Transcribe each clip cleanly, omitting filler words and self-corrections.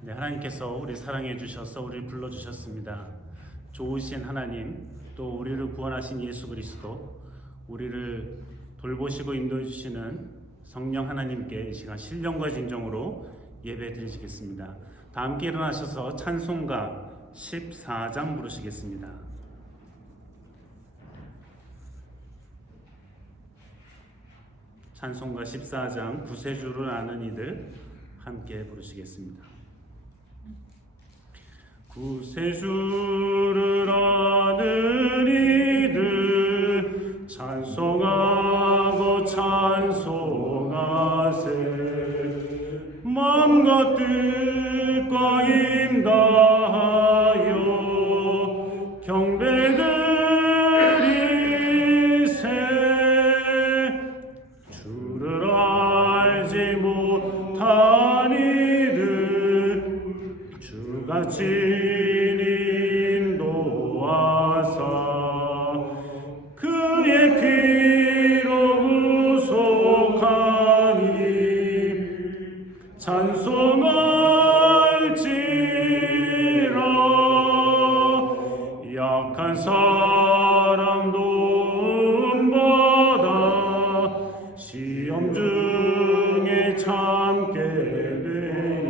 네, 하나님께서 우리 사랑해 주셔서 우리를 불러주셨습니다. 좋으신 하나님, 또 우리를 구원하신 예수 그리스도, 우리를 돌보시고 인도해 주시는 성령 하나님께 이 시간 신령과 진정으로 예배 드리시겠습니다. 다 함께 일어나셔서 찬송가 14장 부르시겠습니다. 찬송가 14장 구세주를 아는 이들 함께 부르시겠습니다. 구세주를 아는 이들 찬송하고 찬송하세. 마음과 뜻과 힘 다하여 경배드리세. 주를 알지 못한 이들 주같이 찬송할지라. 약한 사람 도움받아 시험 중에 참게 되니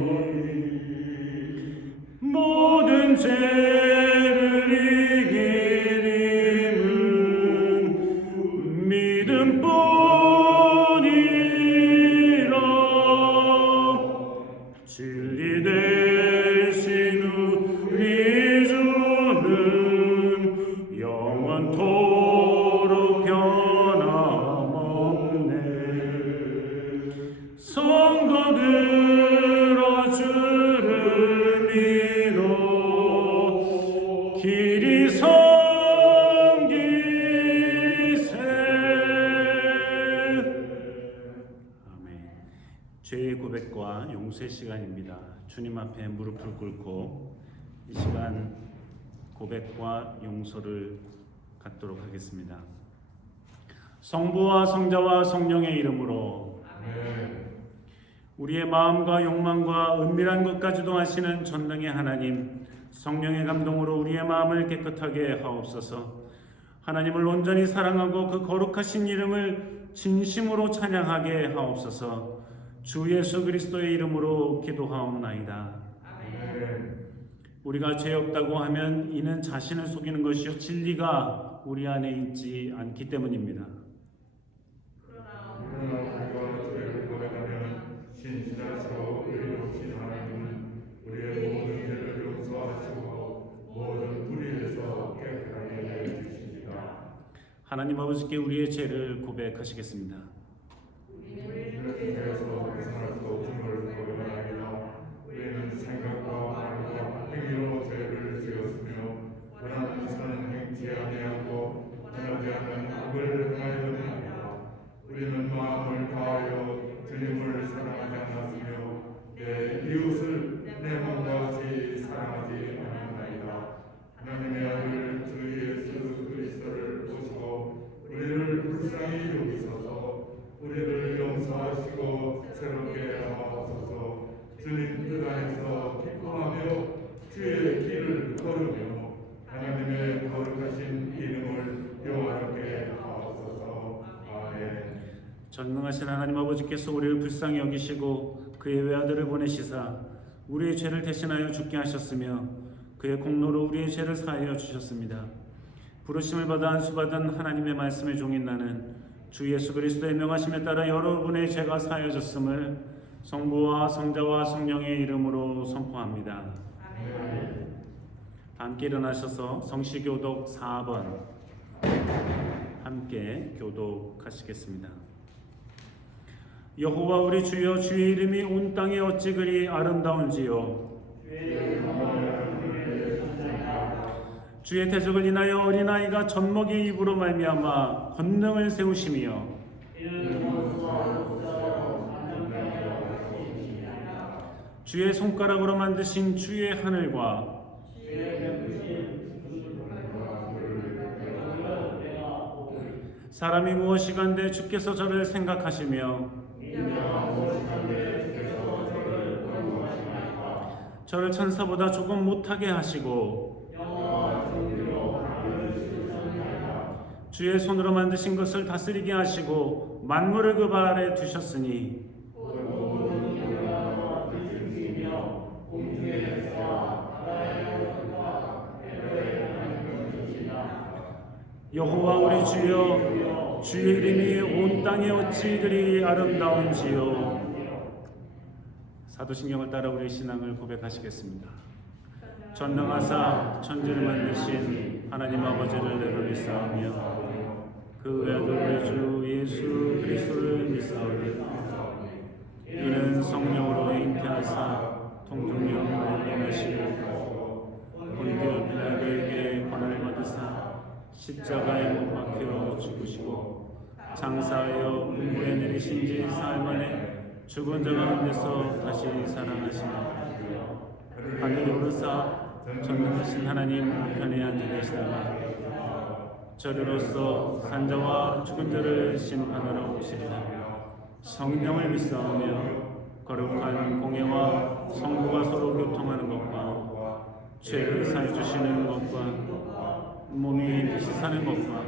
모든 죄를 이기림은 믿음뿐이라. 진리 되신 우리 주는 영원토록 변함없네. 성도들아 주를 믿어 길이 섬기세. 아멘. 죄의 고백과 용서의 시간입니다. 주님 앞에 무릎을 꿇고 이 시간 고백과 용서를 갖도록 하겠습니다. 성부와 성자와 성령의 이름으로 아멘. 우리의 마음과 욕망과 은밀한 것까지도 아시는 전능의 하나님, 성령의 감동으로 우리의 마음을 깨끗하게 하옵소서. 하나님을 온전히 사랑하고 그 거룩하신 이름을 진심으로 찬양하게 하옵소서. 주 예수 그리스도의 이름으로 기도하옵나이다. 아멘. 우리가 죄 없다고 하면 이는 자신을 속이는 것이요 진리가 우리 안에 있지 않기 때문입니다. 그러나 우리가 죄를 고백하면 신실하시고 의로우신 하나님은 우리의 모든 죄를 용서하시고 모든 불의에서 깨끗하게 해 주시리라. 하나님 아버지께 우리의 죄를 고백하시겠습니다. 우리는 생각과 말과 행위로 죄를 지었으며 원하는 것은 행치 아니하고 원하지 않는 악을 행하였나이다. 우리는 마음을 다하여 주님을 사랑하지 않았으며 내 이웃을 내 몸과 같이 사랑하지 않았나이다. 하나님의 아들 주 예수 그리스도를 보시고 우리를 불쌍히 여기소서. 우리를 용서하시고 새롭게 하옵소서. 주님 뜻 안에서 기뻐하며 주의 길을 걸으며 하나님의 거룩하신 이름을 영화롭게 하옵소서. 아멘. 전능하신 하나님 아버지께서 우리를 불쌍히 여기시고 그의 외아들을 보내시사 우리의 죄를 대신하여 죽게 하셨으며 그의 공로로 우리의 죄를 사하여 주셨습니다. 부르심을 받아 안수받은 하나님의 말씀의 종인 나는 주 예수 그리스도의 명하심에 따라 여러분의 죄가 사하여졌음을 성부와 성자와 성령의 이름으로 선포합니다. 아멘. 함께 일어나셔서 성시교독 4번 함께 교독하시겠습니다. 여호와 우리 주여, 주의 이름이 온 땅에 어찌 그리 아름다운지요. 주의 대적을 인하여 어린아이가 젖먹이 입으로 말미암아 권능을 세우시며 주의 손가락으로 만드신 주의 하늘과 사람이 무엇이간데 주께서 저를 생각하시며 저를 천사보다 조금 못하게 하시고 주의 손으로 만드신 것을 다스리게 하시고 만물을 그 발 아래 두셨으니 여호와 우리 주여, 주의 이름이 온 땅에 어찌 그리 아름다운지요. 사도신경을 따라 우리의 신앙을 고백하시겠습니다. 전능하사 천지를 만드신 하나님 아버지를 내가 믿사오며 그 외아들 우리 주 예수 그리스도를 믿사오니 이는 성령으로 잉태하사 통중령으로 임하시고 본디오 빌라도에게 권한을 받으사 십자가에 못 박혀 죽으시고 장사하여 문무에 내리신 지 사흘 만에 죽은 자 가운데서 다시 살아나시며 하늘에 오르사 전능하신 하나님 우편에 앉아 계시다가 저리로서 산자와 죽은 자를 심판하러 오시리라. 성령을 믿사오며 거룩한 공예와 성부가 서로 교통하는 것과 죄를 사해 주시는 것과 몸이 다시 사는 것과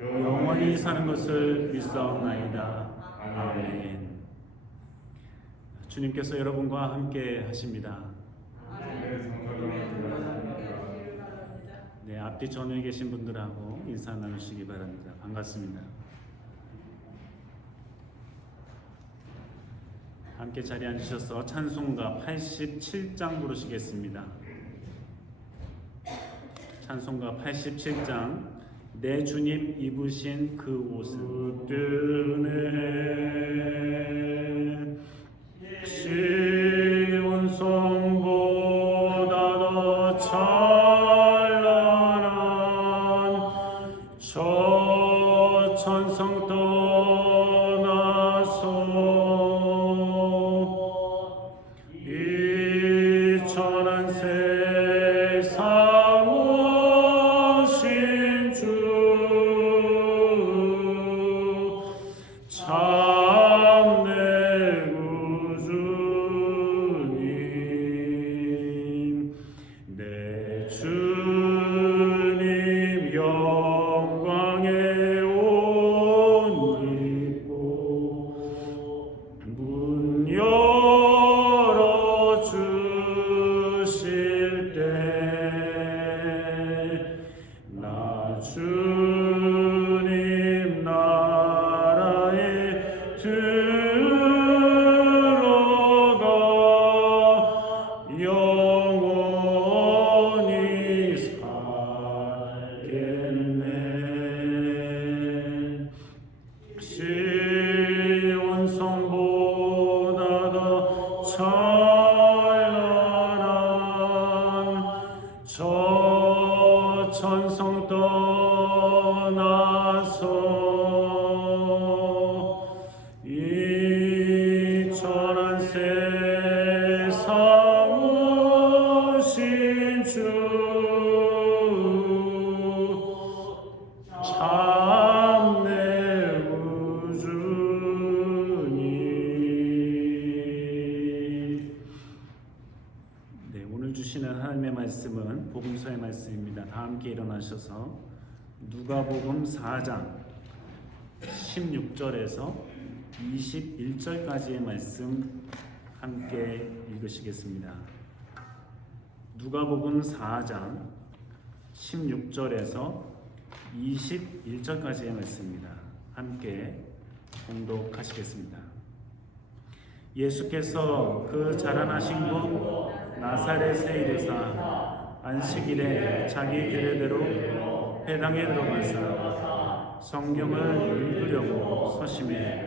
영원히 사는 것을 믿사옵나이다. 아멘. 주님께서 여러분과 함께 하십니다. 네, 앞뒤 전후에 계신 분들하고 인사 나누시기 바랍니다. 반갑습니다. 함께 자리에 앉으셔서 찬송가 87장 부르시겠습니다. 찬송가 87장 내 주님 입으신 그 옷은 뜨네 시온 성보다 더 찬란한 저 천성 떠나서 이 천한 세상 오신 주 참내 구주님 내 주님 영광의 옷 입고 문 열어 주실 때 나 주님 나라에 들어가 영원히 살겠네. 시온 성보다 더 찬란한 저 천성 떠나서 이 천한 세상 오신 주 참내 구주님. 네, 오늘 주시는 하나님의 말씀은 복음서의 말씀입니다. 다 함께 일어나셔서 누가복음 4장 16절에서 21절까지의 말씀 함께 읽으시겠습니다. 누가복음 4장 16절에서 21절까지의 말씀입니다. 함께 봉독하시겠습니다. 예수께서 그 자라나신 곳 나사렛에 이르사 안식일에 자기 규례대로 회당에 들어가사 성경을 읽으려고 서심해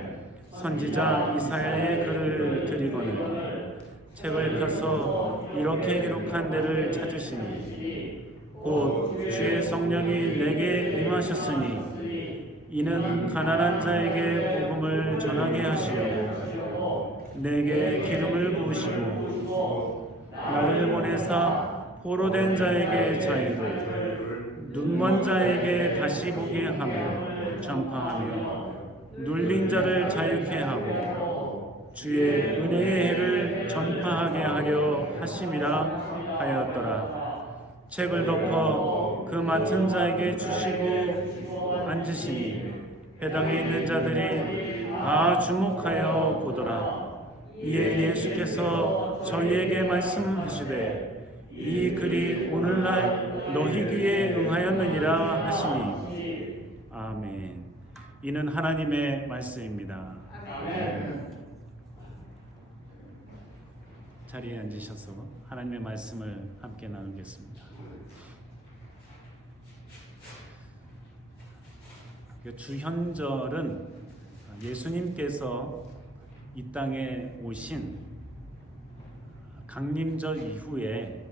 선지자 이사야의 글을 들이거늘 책을 펴서 이렇게 기록한 데를 찾으시니 곧 주의 성령이 내게 임하셨으니 이는 가난한 자에게 복음을 전하게 하시려고 내게 기름을 부으시고 나를 보내사 포로된 자에게 자유를 눈먼 자에게 다시 보게 함을 전파하며 눌린 자를 자유케 하고 주의 은혜의 해를 전파하게 하려 하심이라 하였더라. 책을 덮어 그 맡은 자에게 주시고 앉으시니 회당에 있는 자들이 다 주목하여 보더라. 이에 예수께서 저희에게 말씀하시되 이 글이 오늘날 너희 귀에 응하였느니라 하시니 아멘. 이는 하나님의 말씀입니다. 자리에 앉으셔서 하나님의 말씀을 함께 나누겠습니다. 주현절은 예수님께서 이 땅에 오신 강림절 이후에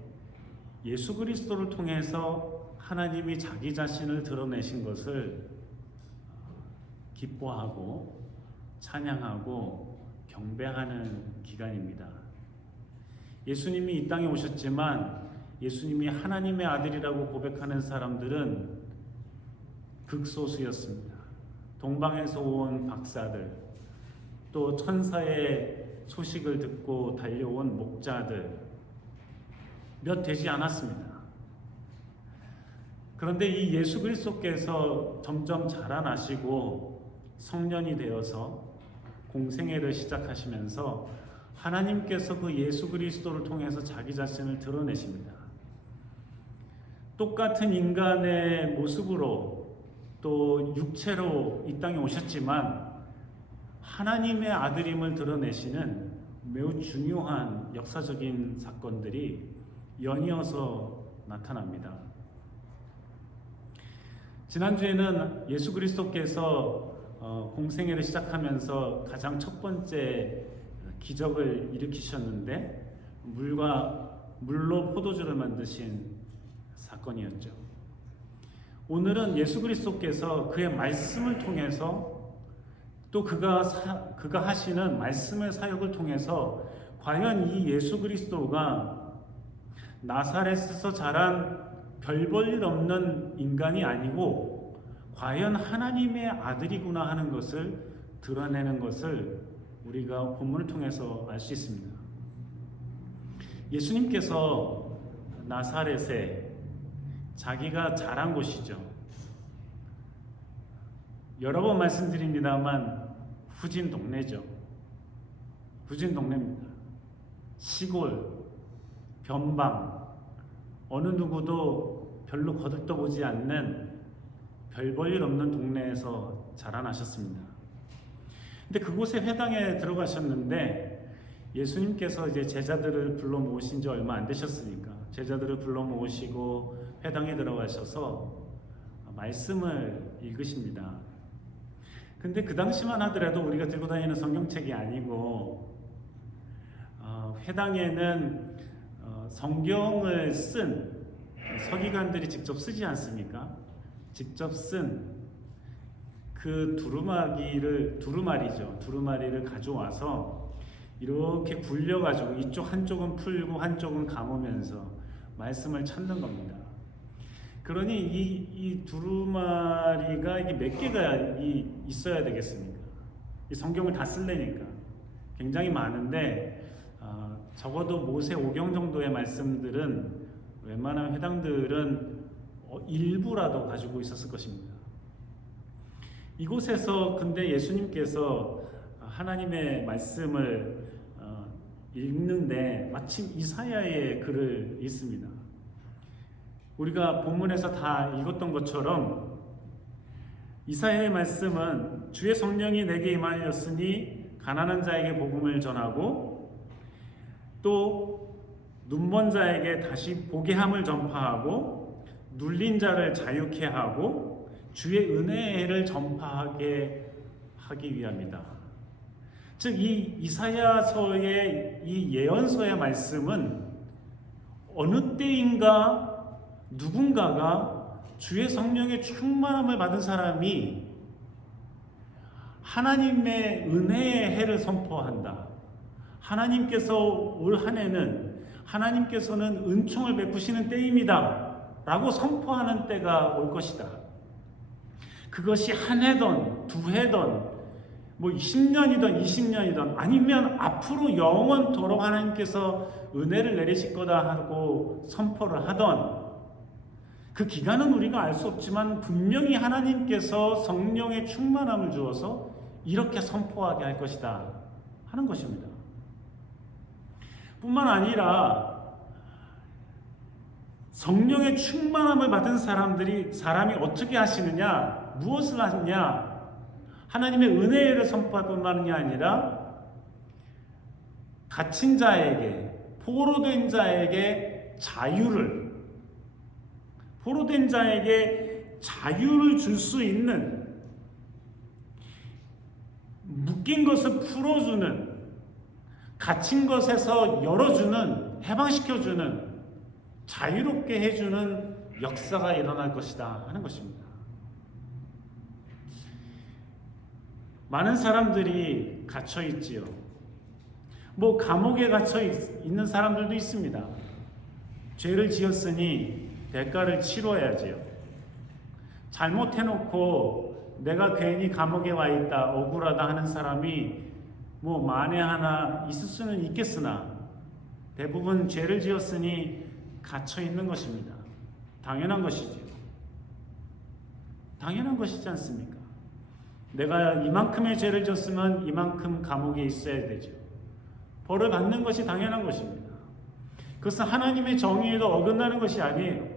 예수 그리스도를 통해서 하나님이 자기 자신을 드러내신 것을 기뻐하고 찬양하고 경배하는 기간입니다. 예수님이 이 땅에 오셨지만 예수님이 하나님의 아들이라고 고백하는 사람들은 극소수였습니다. 동방에서 온 박사들, 또 천사의 소식을 듣고 달려온 목자들 몇 되지 않았습니다. 그런데 이 예수 그리스도께서 점점 자라나시고 성년이 되어서 공생애를 시작하시면서 하나님께서 그 예수 그리스도를 통해서 자기 자신을 드러내십니다. 똑같은 인간의 모습으로 또 육체로 이 땅에 오셨지만 하나님의 아들임을 드러내시는 매우 중요한 역사적인 사건들이 연이어서 나타납니다. 지난주에는 예수 그리스도께서 공생애를 시작하면서 가장 첫 번째 기적을 일으키셨는데 물로 포도주를 만드신 사건이었죠. 오늘은 예수 그리스도께서 그의 말씀을 통해서 또 그가 하시는 말씀의 사역을 통해서 과연 이 예수 그리스도가 나사렛에서 자란 별 볼 일 없는 인간이 아니고 과연 하나님의 아들이구나 하는 것을 드러내는 것을 우리가 본문을 통해서 알 수 있습니다. 예수님께서 나사렛에 자기가 자란 곳이죠. 여러 번 말씀드립니다만 후진 동네죠. 후진 동네입니다. 시골, 변방, 어느 누구도 별로 거들떠보지 않는 별 볼 일 없는 동네에서 자라나셨습니다. 근데 그곳에 회당에 들어가셨는데 예수님께서 이제 제자들을 불러 모으신 지 얼마 안 되셨으니까 제자들을 불러 모으시고 회당에 들어가셔서 말씀을 읽으십니다. 근데 그 당시만 하더라도 우리가 들고 다니는 성경책이 아니고 회당에는 성경을 쓴 서기관들이 직접 쓰지 않습니까? 직접 쓴 그 두루마리를 가져와서 이렇게 굴려가지고 이쪽 한쪽은 풀고 한쪽은 감으면서 말씀을 찾는 겁니다. 그러니 이 두루마리가 이게 몇 개가 있어야 되겠습니까? 이 성경을 다 쓰려니까 굉장히 많은데 적어도 모세 오경 정도의 말씀들은 웬만한 회당들은 일부라도 가지고 있었을 것입니다. 이곳에서 근데 예수님께서 하나님의 말씀을 읽는데 마침 이사야의 글을 읽습니다. 우리가 본문에서 다 읽었던 것처럼 이사야의 말씀은 주의 성령이 내게 임하였으니 가난한 자에게 복음을 전하고 또 눈먼 자에게 다시 보게 함을 전파하고 눌린 자를 자유케 하고 주의 은혜의 해를 전파하게 하기 위함이다. 즉 이 이사야서의 이 예언서의 말씀은 어느 때인가 누군가가 주의 성령의 충만함을 받은 사람이 하나님의 은혜의 해를 선포한다. 하나님께서 올 한 해는 하나님께서는 은총을 베푸시는 때입니다 라고 선포하는 때가 올 것이다. 그것이 한 해든 두 해든 뭐 10년이든 20년이든 아니면 앞으로 영원토록 하나님께서 은혜를 내리실 거다 하고 선포를 하던 그 기간은 우리가 알 수 없지만 분명히 하나님께서 성령의 충만함을 주어서 이렇게 선포하게 할 것이다 하는 것입니다. 뿐만 아니라 성령의 충만함을 받은 사람이 어떻게 하시느냐, 무엇을 하느냐, 하나님의 은혜를 선포할 뿐만이 아니라 갇힌 자에게, 포로된 자에게 자유를 줄 수 있는, 묶인 것을 풀어주는, 갇힌 것에서 열어주는, 해방시켜주는, 자유롭게 해주는 역사가 일어날 것이다 하는 것입니다. 많은 사람들이 갇혀 있지요. 뭐 감옥에 갇혀 있는 사람들도 있습니다. 죄를 지었으니 대가를 치러야지요. 잘못해놓고 내가 괜히 감옥에 와 있다, 억울하다 하는 사람이 뭐 만에 하나 있을 수는 있겠으나 대부분 죄를 지었으니 갇혀 있는 것입니다. 당연한 것이죠. 당연한 것이지 않습니까? 내가 이만큼의 죄를 졌으면 이만큼 감옥에 있어야 되죠. 벌을 받는 것이 당연한 것입니다. 그것은 하나님의 정의에도 어긋나는 것이 아니에요.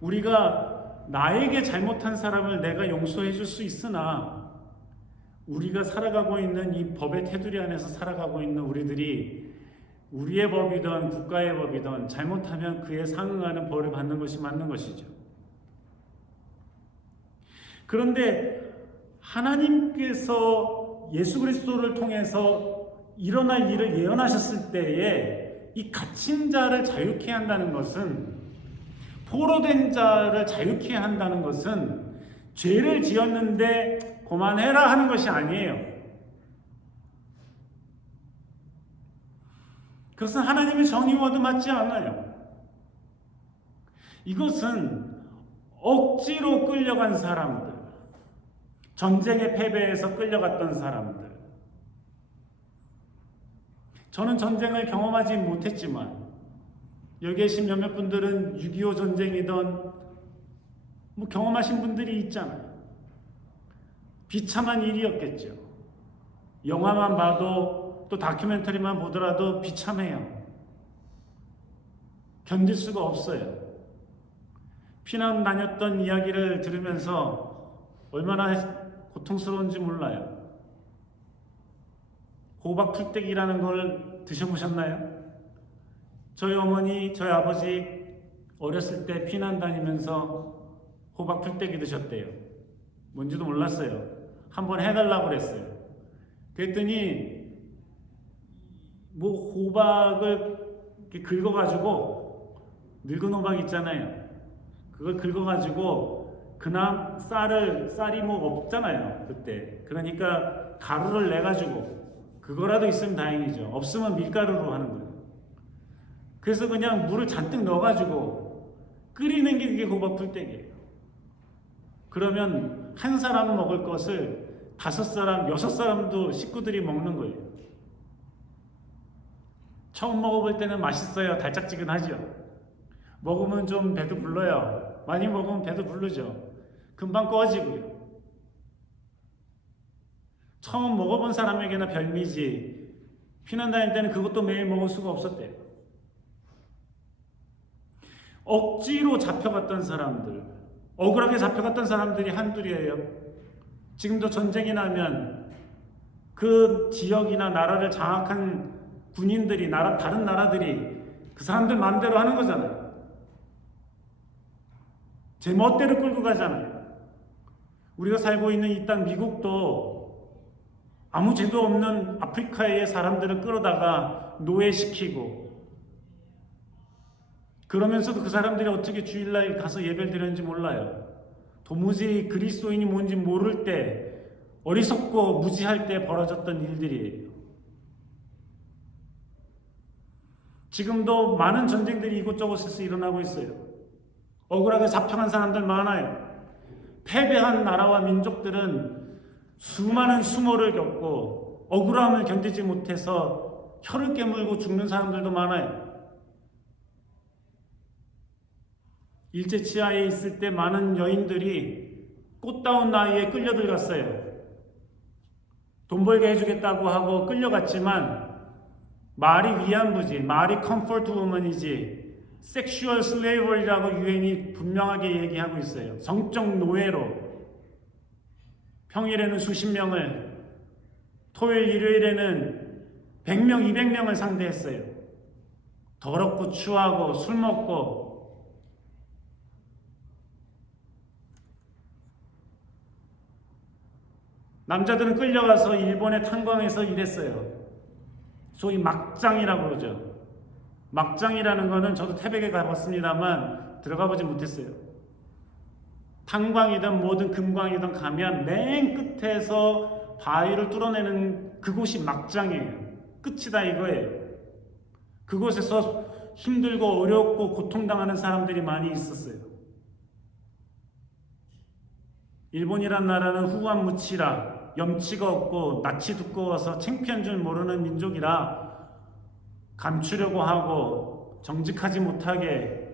우리가 나에게 잘못한 사람을 내가 용서해 줄 수 있으나 우리가 살아가고 있는 이 법의 테두리 안에서 살아가고 있는 우리들이 우리의 법이든 국가의 법이든 잘못하면 그에 상응하는 벌을 받는 것이 맞는 것이죠. 그런데 하나님께서 예수 그리스도를 통해서 일어날 일을 예언하셨을 때에 이 갇힌 자를 자유케 한다는 것은, 포로된 자를 자유케 한다는 것은 죄를 지었는데 그만해라 하는 것이 아니에요. 그것은 하나님의 정의와도 맞지 않아요. 이것은 억지로 끌려간 사람들, 전쟁의 패배에서 끌려갔던 사람들. 저는 전쟁을 경험하지 못했지만 여기 계신 몇몇 분들은 6.25 전쟁이던 뭐 경험하신 분들이 있잖아요. 비참한 일이었겠죠. 영화만 봐도 또 다큐멘터리만 보더라도 비참해요. 견딜 수가 없어요. 피난 다녔던 이야기를 들으면서 얼마나 고통스러운지 몰라요. 호박 풀떼기라는 걸 드셔보셨나요? 저희 어머니, 저희 아버지 어렸을 때 피난 다니면서 호박 풀떼기 드셨대요. 뭔지도 몰랐어요. 한번 해달라고 그랬어요. 그랬더니 뭐 호박을 이렇게 긁어가지고, 늙은 호박 있잖아요. 그걸 긁어가지고 그나마 쌀이 뭐 없잖아요 그때. 그러니까 가루를 내가지고, 그거라도 있으면 다행이죠. 없으면 밀가루로 하는 거예요. 그래서 그냥 물을 잔뜩 넣어가지고 끓이는 게 그게 호박 풀떼기예요. 그러면 한 사람 먹을 것을 5사람, 6사람도 식구들이 먹는 거예요. 처음 먹어볼 때는 맛있어요. 달짝지근하죠. 먹으면 좀 배도 불러요. 많이 먹으면 배도 부르죠. 금방 꺼지고요. 처음 먹어본 사람에게나 별미지, 피난 다닐 때는 그것도 매일 먹을 수가 없었대요. 억지로 잡혀갔던 사람들, 억울하게 잡혀갔던 사람들이 한둘이에요. 지금도 전쟁이 나면 그 지역이나 나라를 장악한 군인들이, 다른 나라들이 그 사람들 마음대로 하는 거잖아요. 제 멋대로 끌고 가잖아요. 우리가 살고 있는 이 땅 미국도 아무 죄도 없는 아프리카의 사람들을 끌어다가 노예시키고, 그러면서도 그 사람들이 어떻게 주일날 가서 예배를 드렸는지 몰라요. 도무지 그리스도인이 뭔지 모를 때, 어리석고 무지할 때 벌어졌던 일들이에요. 지금도 많은 전쟁들이 이곳저곳에서 일어나고 있어요. 억울하게 잡혀간 사람들 많아요. 패배한 나라와 민족들은 수많은 수모를 겪고 억울함을 견디지 못해서 혀를 깨물고 죽는 사람들도 많아요. 일제치하에 있을 때 많은 여인들이 꽃다운 나이에 끌려들갔어요. 돈 벌게 해주겠다고 하고 끌려갔지만 말이 위안부지, 말이 컴포트 우먼이지, 섹슈얼 슬레이버리라고 유엔이 분명하게 얘기하고 있어요. 성적 노예로 평일에는 수십 명을, 토요일 일요일에는 100명 200명을 상대했어요. 더럽고 추하고 술 먹고. 남자들은 끌려가서 일본의 탄광에서 일했어요. 소위 막장이라고 그러죠. 막장이라는 거는 저도 태백에 가봤습니다만 들어가 보지 못했어요. 탄광이든 뭐든 금광이든 가면 맨 끝에서 바위를 뚫어내는 그곳이 막장이에요. 끝이다 이거예요. 그곳에서 힘들고 어렵고 고통당하는 사람들이 많이 있었어요. 일본이란 나라는 후한무치라, 염치가 없고 낯이 두꺼워서 창피한 줄 모르는 민족이라 감추려고 하고 정직하지 못하게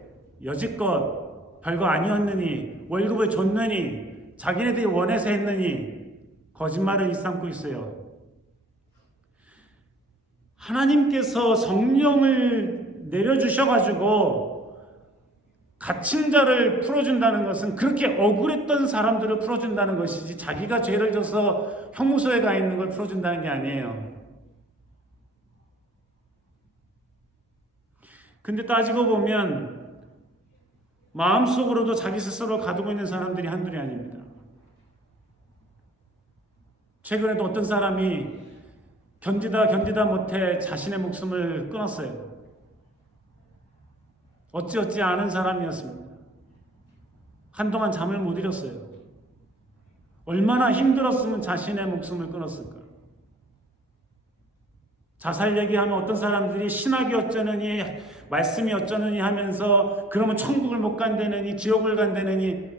여지껏 별거 아니었느니 월급을 줬느니 자기네들이 원해서 했느니 거짓말을 일삼고 있어요. 하나님께서 성령을 내려주셔가지고 갇힌 자를 풀어준다는 것은 그렇게 억울했던 사람들을 풀어준다는 것이지 자기가 죄를 져서 형무소에 가 있는 걸 풀어준다는 게 아니에요. 근데 따지고 보면 마음속으로도 자기 스스로 가두고 있는 사람들이 한둘이 아닙니다. 최근에도 어떤 사람이 견디다 못해 자신의 목숨을 끊었어요. 어찌어찌 아는 사람이었습니다. 한동안 잠을 못 잃었어요. 얼마나 힘들었으면 자신의 목숨을 끊었을까. 자살 얘기하면 어떤 사람들이 신학이 어쩌느니 말씀이 어쩌느니 하면서 그러면 천국을 못 간다느니 지옥을 간다느니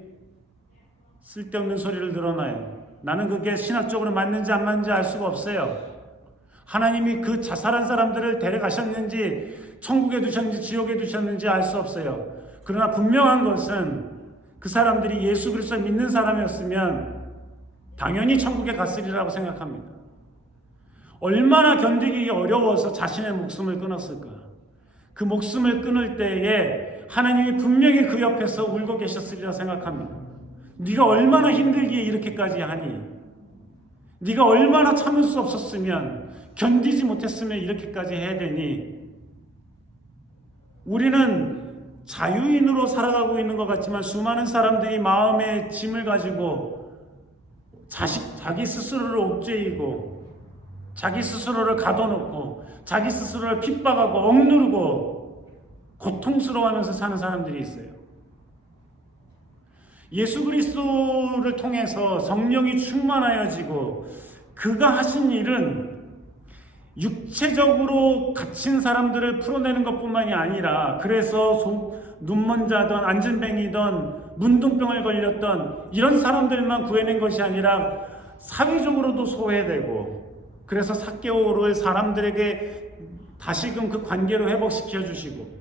쓸데없는 소리를 늘어놔요. 나는 그게 신학적으로 맞는지 안 맞는지 알 수가 없어요. 하나님이 그 자살한 사람들을 데려가셨는지 천국에 두셨는지 지옥에 두셨는지 알 수 없어요. 그러나 분명한 것은 그 사람들이 예수 그리스도를 믿는 사람이었으면 당연히 천국에 갔으리라고 생각합니다. 얼마나 견디기 어려워서 자신의 목숨을 끊었을까. 그 목숨을 끊을 때에 하나님이 분명히 그 옆에서 울고 계셨으리라 생각합니다. 네가 얼마나 힘들기에 이렇게까지 하니, 네가 얼마나 참을 수 없었으면, 견디지 못했으면 이렇게까지 해야 되니. 우리는 자유인으로 살아가고 있는 것 같지만 수많은 사람들이 마음의 짐을 가지고 자기 스스로를 옥죄이고 자기 스스로를 가둬놓고 자기 스스로를 핍박하고 억누르고 고통스러워하면서 사는 사람들이 있어요. 예수 그리스도를 통해서 성령이 충만하여지고 그가 하신 일은 육체적으로 갇힌 사람들을 풀어내는 것뿐만이 아니라, 그래서 눈먼 자든 안진뱅이든 문둥병을 걸렸던 이런 사람들만 구해낸 것이 아니라 사회적으로도 소외되고, 그래서 삭개오를 사람들에게 다시금 그 관계로 회복시켜 주시고,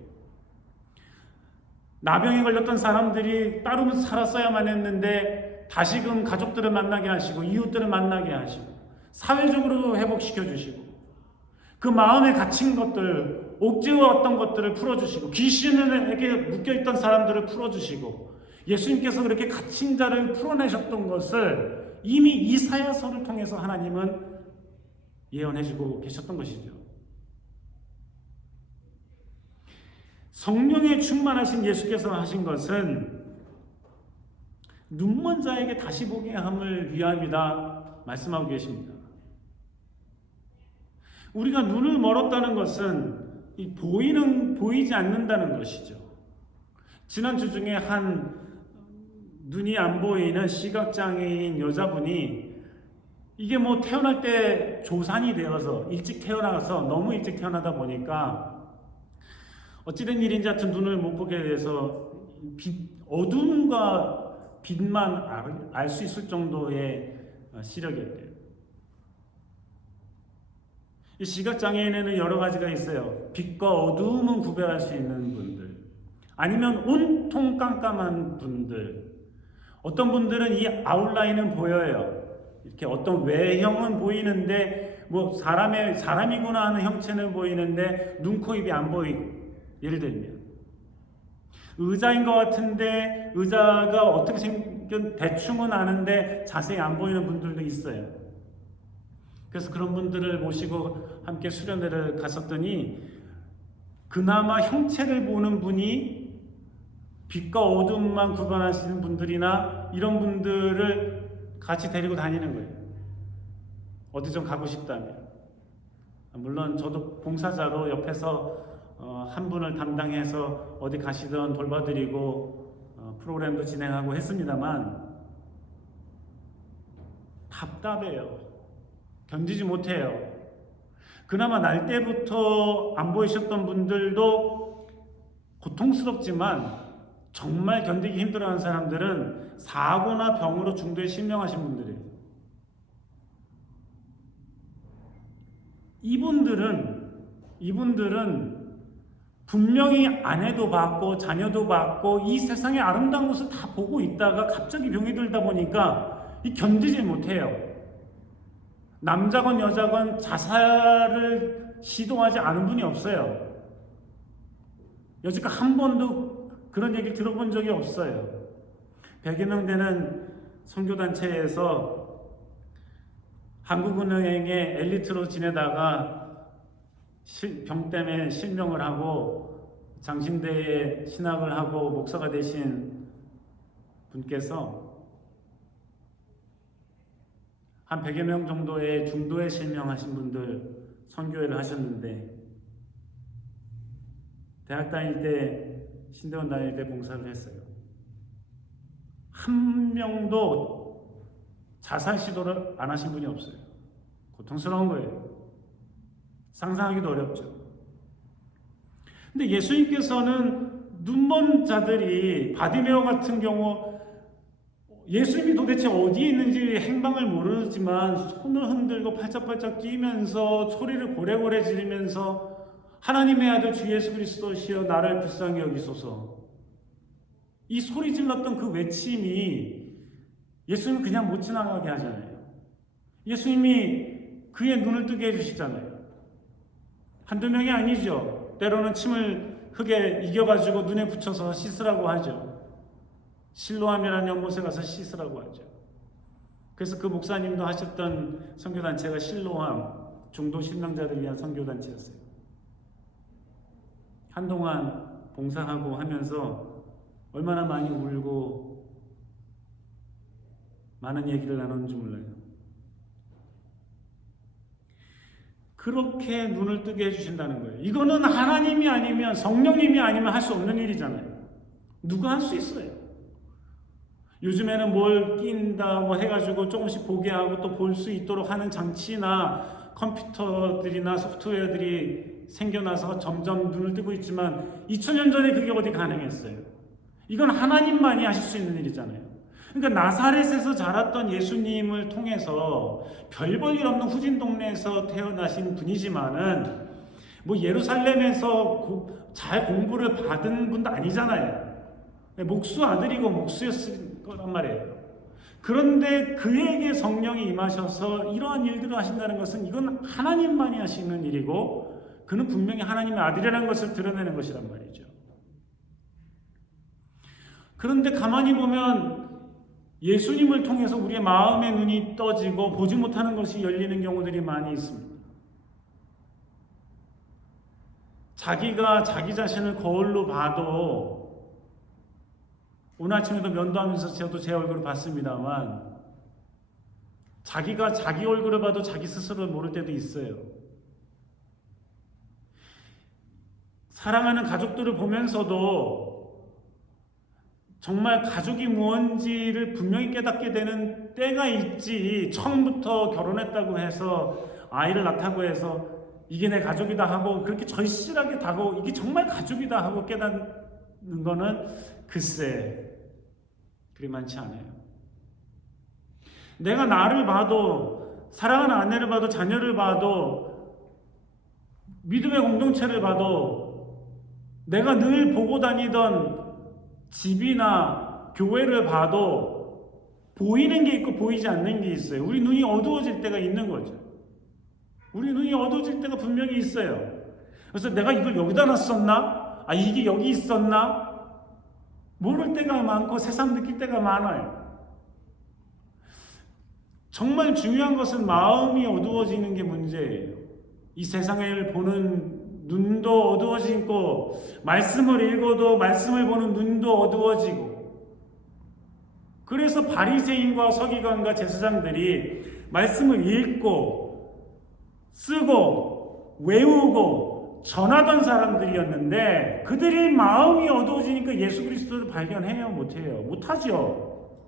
나병에 걸렸던 사람들이 따로 살았어야만 했는데 다시금 가족들을 만나게 하시고 이웃들을 만나게 하시고 사회적으로도 회복시켜 주시고, 그 마음에 갇힌 것들, 옥죄어왔던 것들을 풀어주시고, 귀신에게 묶여있던 사람들을 풀어주시고, 예수님께서 그렇게 갇힌 자를 풀어내셨던 것을 이미 이사야서를 통해서 하나님은 예언해주고 계셨던 것이죠. 성령에 충만하신 예수께서 하신 것은 눈먼 자에게 다시 보게 함을 위함이다 말씀하고 계십니다. 우리가 눈을 멀었다는 것은 보이지 않는다는 것이죠. 지난주 중에 한 눈이 안 보이는 시각장애인 여자분이 이게 뭐 태어날 때 조산이 되어서 일찍 태어나서 너무 일찍 태어나다 보니까 어찌된 일인지 하여튼 눈을 못 보게 돼서 어둠과 빛만 알 수 있을 정도의 시력이었대요. 이 시각장애인에는 여러 가지가 있어요. 빛과 어두움은 구별할 수 있는 분들, 아니면 온통 깜깜한 분들, 어떤 분들은 이 아웃라인은 보여요. 이렇게 어떤 외형은 보이는데 뭐 사람이구나 하는 형체는 보이는데 눈, 코, 입이 안 보이고, 예를 들면 의자인 것 같은데 의자가 어떻게 생긴 대충은 아는데 자세히 안 보이는 분들도 있어요. 그래서 그런 분들을 모시고 함께 수련회를 갔었더니 그나마 형체를 보는 분이 빛과 어둠만 구분하시는 분들이나 이런 분들을 같이 데리고 다니는 거예요. 어디 좀 가고 싶다면. 물론 저도 봉사자로 옆에서 한 분을 담당해서 어디 가시던 돌봐드리고 프로그램도 진행하고 했습니다만 답답해요. 견디지 못해요. 그나마 날 때부터 안 보이셨던 분들도 고통스럽지만 정말 견디기 힘들어하는 사람들은 사고나 병으로 중도에 실명하신 분들이에요. 이분들은 분명히 아내도 받고 자녀도 받고 이 세상의 아름다운 것을 다 보고 있다가 갑자기 병이 들다 보니까 견디지 못해요. 남자건 여자건 자살을 시도하지 않은 분이 없어요. 여지껏 한 번도 그런 얘기를 들어본 적이 없어요. 100여 명 되는 선교단체에서 한국은행의 엘리트로 지내다가 병 때문에 실명을 하고 장신대에 신학을 하고 목사가 되신 분께서 한 100여 명 정도의 중도에 실명하신 분들 선교회를 하셨는데, 대학 다닐 때, 신대원 다닐 때 봉사를 했어요. 한 명도 자살 시도를 안 하신 분이 없어요. 고통스러운 거예요. 상상하기도 어렵죠. 근데 예수님께서는 눈먼 자들이, 바디메오 같은 경우 예수님이 도대체 어디에 있는지 행방을 모르지만 손을 흔들고 팔짝팔짝 뛰면서 소리를 고래고래 지르면서 하나님의 아들 주 예수 그리스도시여 나를 불쌍히 여기소서, 이 소리 질렀던 그 외침이 예수님 그냥 못 지나가게 하잖아요. 예수님이 그의 눈을 뜨게 해주시잖아요. 한두 명이 아니죠. 때로는 침을 흙에 이겨가지고 눈에 붙여서 씻으라고 하죠. 실로암이라는 연못에 가서 씻으라고 하죠. 그래서 그 목사님도 하셨던 선교단체가 실로암 중도 실명자들 위한 선교단체였어요. 한동안 봉사하고 하면서 얼마나 많이 울고 많은 얘기를 나눴는지 몰라요. 그렇게 눈을 뜨게 해주신다는 거예요. 이거는 하나님이 아니면, 성령님이 아니면 할 수 없는 일이잖아요. 누가 할 수 있어요? 요즘에는 뭘 낀다 뭐 해가지고 조금씩 보게 하고 또 볼 수 있도록 하는 장치나 컴퓨터들이나 소프트웨어들이 생겨나서 점점 눈을 뜨고 있지만 2000년 전에 그게 어디 가능했어요? 이건 하나님만이 하실 수 있는 일이잖아요. 그러니까 나사렛에서 자랐던 예수님을 통해서 별 볼 일 없는 후진 동네에서 태어나신 분이지만은 뭐 예루살렘에서 잘 공부를 받은 분도 아니잖아요. 목수 아들이고 목수였을 거란 말이에요. 그런데 그에게 성령이 임하셔서 이러한 일들을 하신다는 것은 이건 하나님만이 하시는 일이고 그는 분명히 하나님의 아들이라는 것을 드러내는 것이란 말이죠. 그런데 가만히 보면 예수님을 통해서 우리의 마음의 눈이 떠지고 보지 못하는 것이 열리는 경우들이 많이 있습니다. 자기가 자기 자신을 거울로 봐도, 오늘 아침에도 면도하면서 저도 제 얼굴을 봤습니다만, 자기가 자기 얼굴을 봐도 자기 스스로를 모를 때도 있어요. 사랑하는 가족들을 보면서도 정말 가족이 무언지를 분명히 깨닫게 되는 때가 있지, 처음부터 결혼했다고 해서 아이를 낳다고 해서 이게 내 가족이다 하고 그렇게 절실하게 이게 정말 가족이다 하고 깨닫는 거는 글쎄 그리 많지 않아요. 내가 나를 봐도, 사랑하는 아내를 봐도, 자녀를 봐도, 믿음의 공동체를 봐도, 내가 늘 보고 다니던 집이나 교회를 봐도 보이는 게 있고 보이지 않는 게 있어요. 우리 눈이 어두워질 때가 있는 거죠. 우리 눈이 어두워질 때가 분명히 있어요. 그래서 내가 이걸 여기다 놨었나? 아, 이게 여기 있었나? 모를 때가 많고 새삼 느낄 때가 많아요. 정말 중요한 것은 마음이 어두워지는 게 문제예요. 이 세상을 보는 눈도 어두워지고, 말씀을 읽어도 말씀을 보는 눈도 어두워지고, 그래서 바리새인과 서기관과 제사장들이 말씀을 읽고 쓰고 외우고 전하던 사람들이었는데, 그들이 마음이 어두워지니까 예수 그리스도를 발견해요? 못해요? 못하죠.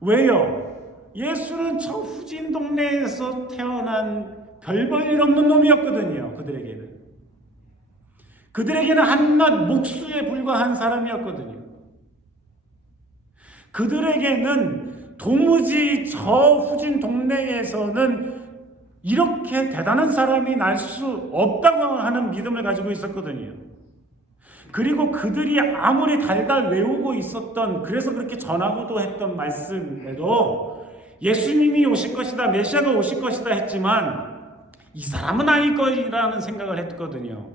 왜요? 예수는 저 후진 동네에서 태어난 별 볼 일 없는 놈이었거든요. 그들에게는 한낱 목수에 불과한 사람이었거든요. 그들에게는 도무지 저 후진 동네에서는 이렇게 대단한 사람이 날 수 없다고 하는 믿음을 가지고 있었거든요. 그리고 그들이 아무리 달달 외우고 있었던, 그래서 그렇게 전하고도 했던 말씀에도 예수님이 오실 것이다, 메시아가 오실 것이다 했지만 이 사람은 아닐 거라는 생각을 했거든요.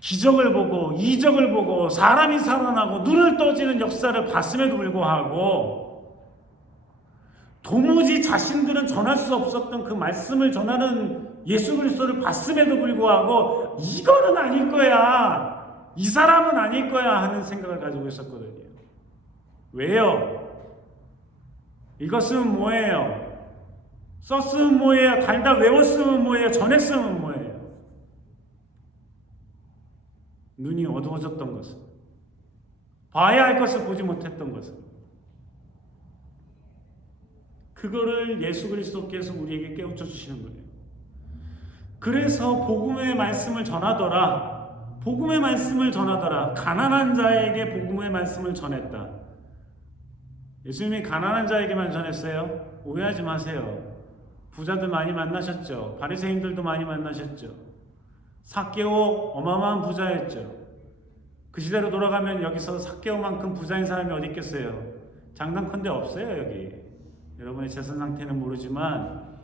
기적을 보고 이적을 보고 사람이 살아나고 눈을 떠지는 역사를 봤음에도 불구하고 도무지 자신들은 전할 수 없었던 그 말씀을 전하는 예수 그리스도를 봤음에도 불구하고 이거는 아닐 거야, 이 사람은 아닐 거야 하는 생각을 가지고 있었거든요. 왜요? 이것은 뭐예요? 썼으면 뭐예요? 달달 외웠으면 뭐예요? 전했으면 뭐예요? 눈이 어두워졌던 것은, 봐야 할 것을 보지 못했던 것은, 그거를 예수 그리스도께서 우리에게 깨우쳐 주시는 거예요. 그래서 복음의 말씀을 전하더라. 복음의 말씀을 전하더라. 가난한 자에게 복음의 말씀을 전했다. 예수님이 가난한 자에게만 전했어요? 오해하지 마세요. 부자들 많이 만나셨죠. 바리새인들도 많이 만나셨죠. 삭개오 어마어마한 부자였죠. 그 시대로 돌아가면 여기서 삭개오만큼 부자인 사람이 어디 있겠어요? 장담컨대 없어요. 여기 여러분의 재산 상태는 모르지만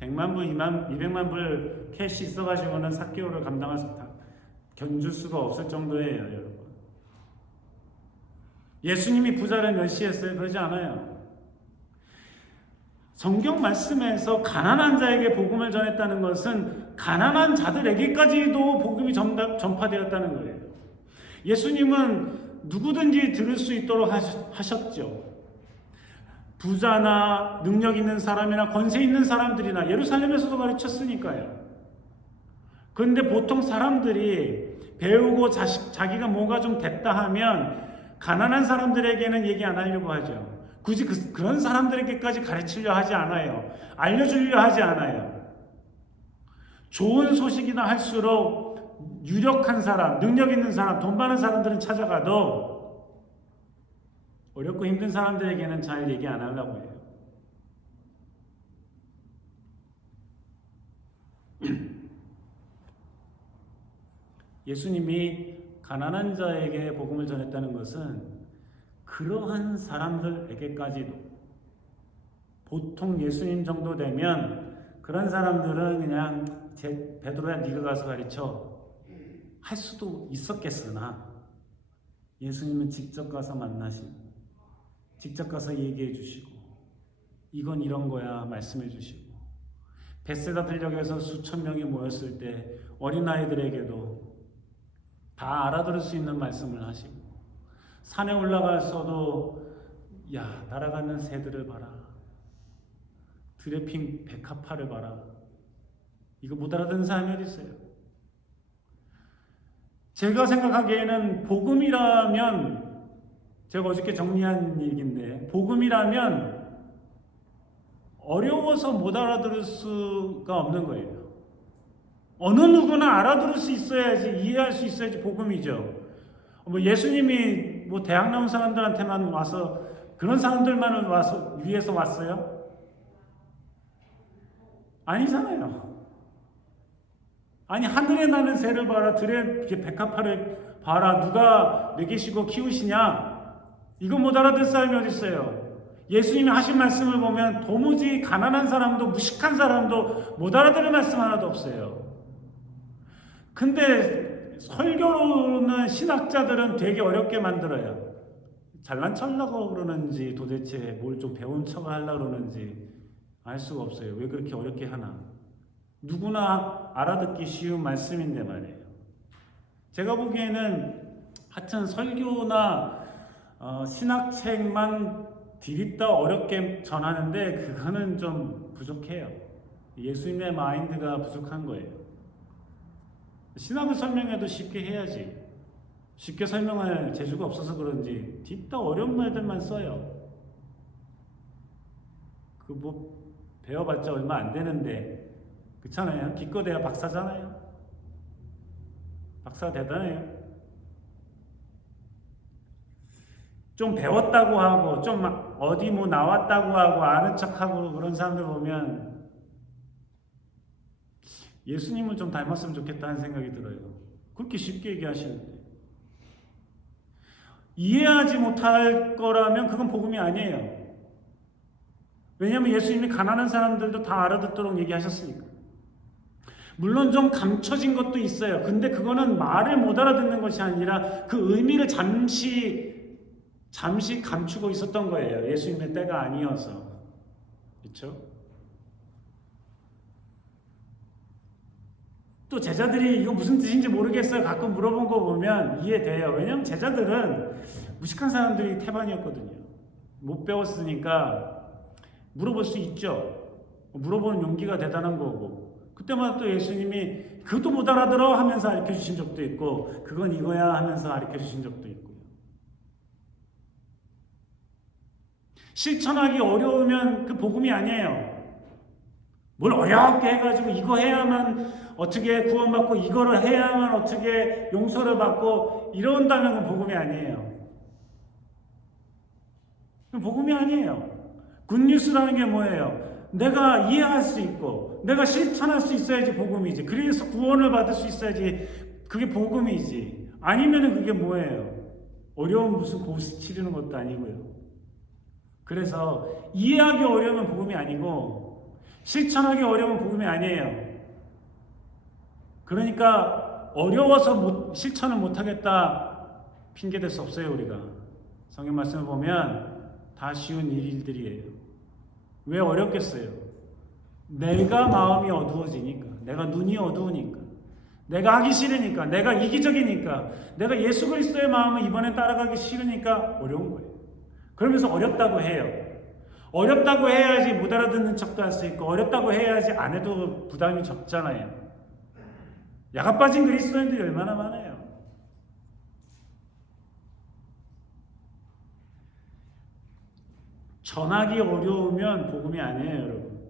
100만 불, 200만 불 캐시 있어가지고는 삭개오를 견줄 수가 없을 정도예요. 여러분, 예수님이 부자를 멸시했어요? 그러지 않아요. 성경 말씀에서 가난한 자에게 복음을 전했다는 것은 가난한 자들에게까지도 복음이 전파되었다는 거예요. 예수님은 누구든지 들을 수 있도록 하셨죠. 부자나 능력 있는 사람이나 권세 있는 사람들이나 예루살렘에서도 가르쳤으니까요. 그런데 보통 사람들이 배우고 자기가 뭐가 좀 됐다 하면 가난한 사람들에게는 얘기 안 하려고 하죠. 굳이 그런 사람들에게까지 가르치려 하지 않아요. 알려주려 하지 않아요. 좋은 소식이나 할수록 유력한 사람, 능력 있는 사람, 돈 많은 사람들은 찾아가도 어렵고 힘든 사람들에게는 잘 얘기 안 하려고 해요. 예수님이 가난한 자에게 복음을 전했다는 것은 그러한 사람들에게까지도, 보통 예수님 정도 되면 그런 사람들은 그냥 베드로야 네가 가서 가르쳐 할 수도 있었겠으나 예수님은 직접 가서 만나시고 직접 가서 얘기해 주시고 이건 이런 거야 말씀해 주시고, 벳세다 들녘에서 수천 명이 모였을 때 어린아이들에게도 다 알아들을 수 있는 말씀을 하시고, 산에 올라가서도 야 날아가는 새들을 봐라, 드레핑 백합화를 봐라, 이거 못 알아듣는 사람이 어디 있어요? 제가 생각하기에는 복음이라면, 제가 어저께 정리한 얘기인데, 복음이라면 어려워서 못 알아들을 수가 없는 거예요. 어느 누구나 알아들을 수 있어야지, 이해할 수 있어야지 복음이죠. 예수님이 뭐 대학 나온 사람들한테만 와서 그런 사람들만 와서 위해서 왔어요? 아니잖아요. 아니 하늘에 나는 새를 봐라, 들의 백합화를 봐라, 누가 먹이시고 키우시냐? 이거 못 알아듣는 사람이 어디 있어요? 예수님이 하신 말씀을 보면 도무지 가난한 사람도 무식한 사람도 못 알아듣는 말씀 하나도 없어요. 근데 설교로는 신학자들은 되게 어렵게 만들어요. 잘난 척하려고 그러는지 도대체 뭘 좀 배운 척을 하려고 그러는지 알 수가 없어요. 왜 그렇게 어렵게 하나? 누구나 알아듣기 쉬운 말씀인데 말이에요. 제가 보기에는 하여튼 설교나 신학책만 디립다 어렵게 전하는데 그거는 좀 부족해요. 예수님의 마인드가 부족한 거예요. 신학을 설명해도 쉽게 해야지. 쉽게 설명할 재주가 없어서 그런지 딥다 어려운 말들만 써요. 그 뭐 배워봤자 얼마 안 되는데 그렇잖아요. 기껏해야 박사잖아요. 박사 대단해요. 좀 배웠다고 하고 좀 어디 뭐 나왔다고 하고 아는 척하고 그런 사람들 보면 예수님을 좀 닮았으면 좋겠다는 생각이 들어요. 그렇게 쉽게 얘기하시는데 이해하지 못할 거라면 그건 복음이 아니에요. 왜냐하면 예수님이 가난한 사람들도 다 알아듣도록 얘기하셨으니까. 물론 좀 감춰진 것도 있어요. 근데 그거는 말을 못 알아듣는 것이 아니라 그 의미를 잠시 감추고 있었던 거예요. 예수님의 때가 아니어서. 그렇죠? 또 제자들이 이거 무슨 뜻인지 모르겠어요. 가끔 물어본 거 보면 이해돼요. 왜냐하면 제자들은 무식한 사람들이 태반이었거든요. 못 배웠으니까 물어볼 수 있죠. 물어보는 용기가 대단한 거고. 그때마다 또 예수님이 그것도 못 알아들어 하면서 가르쳐 주신 적도 있고 그건 이거야 하면서 가르쳐 주신 적도 있고요. 실천하기 어려우면 그 복음이 아니에요. 뭘 어렵게 해가지고 이거 해야만 어떻게 구원받고 이거를 해야만 어떻게 용서를 받고 이런다면 그건 복음이 아니에요. 그건 복음이 아니에요. 굿뉴스라는 게 뭐예요? 내가 이해할 수 있고 내가 실천할 수 있어야지 복음이지. 그래서 구원을 받을 수 있어야지 그게 복음이지. 아니면은 그게 뭐예요? 어려운 무슨 고시 치르는 것도 아니고요. 그래서 이해하기 어려우면 복음이 아니고 실천하기 어려우면 복음이 아니에요. 그러니까 어려워서 실천을 못하겠다 핑계댈 수 없어요. 우리가 성경 말씀을 보면 다 쉬운 일들이에요. 왜 어렵겠어요? 내가 마음이 어두워지니까, 내가 눈이 어두우니까, 내가 하기 싫으니까, 내가 이기적이니까, 내가 예수 그리스도의 마음을 이번에 따라가기 싫으니까 어려운 거예요. 그러면서 어렵다고 해요. 어렵다고 해야지 못 알아듣는 척도 할 수 있고 어렵다고 해야지 안 해도 부담이 적잖아요. 야가 빠진 그리스도인들이 얼마나 많아요. 전하기 어려우면 복음이 아니에요, 여러분.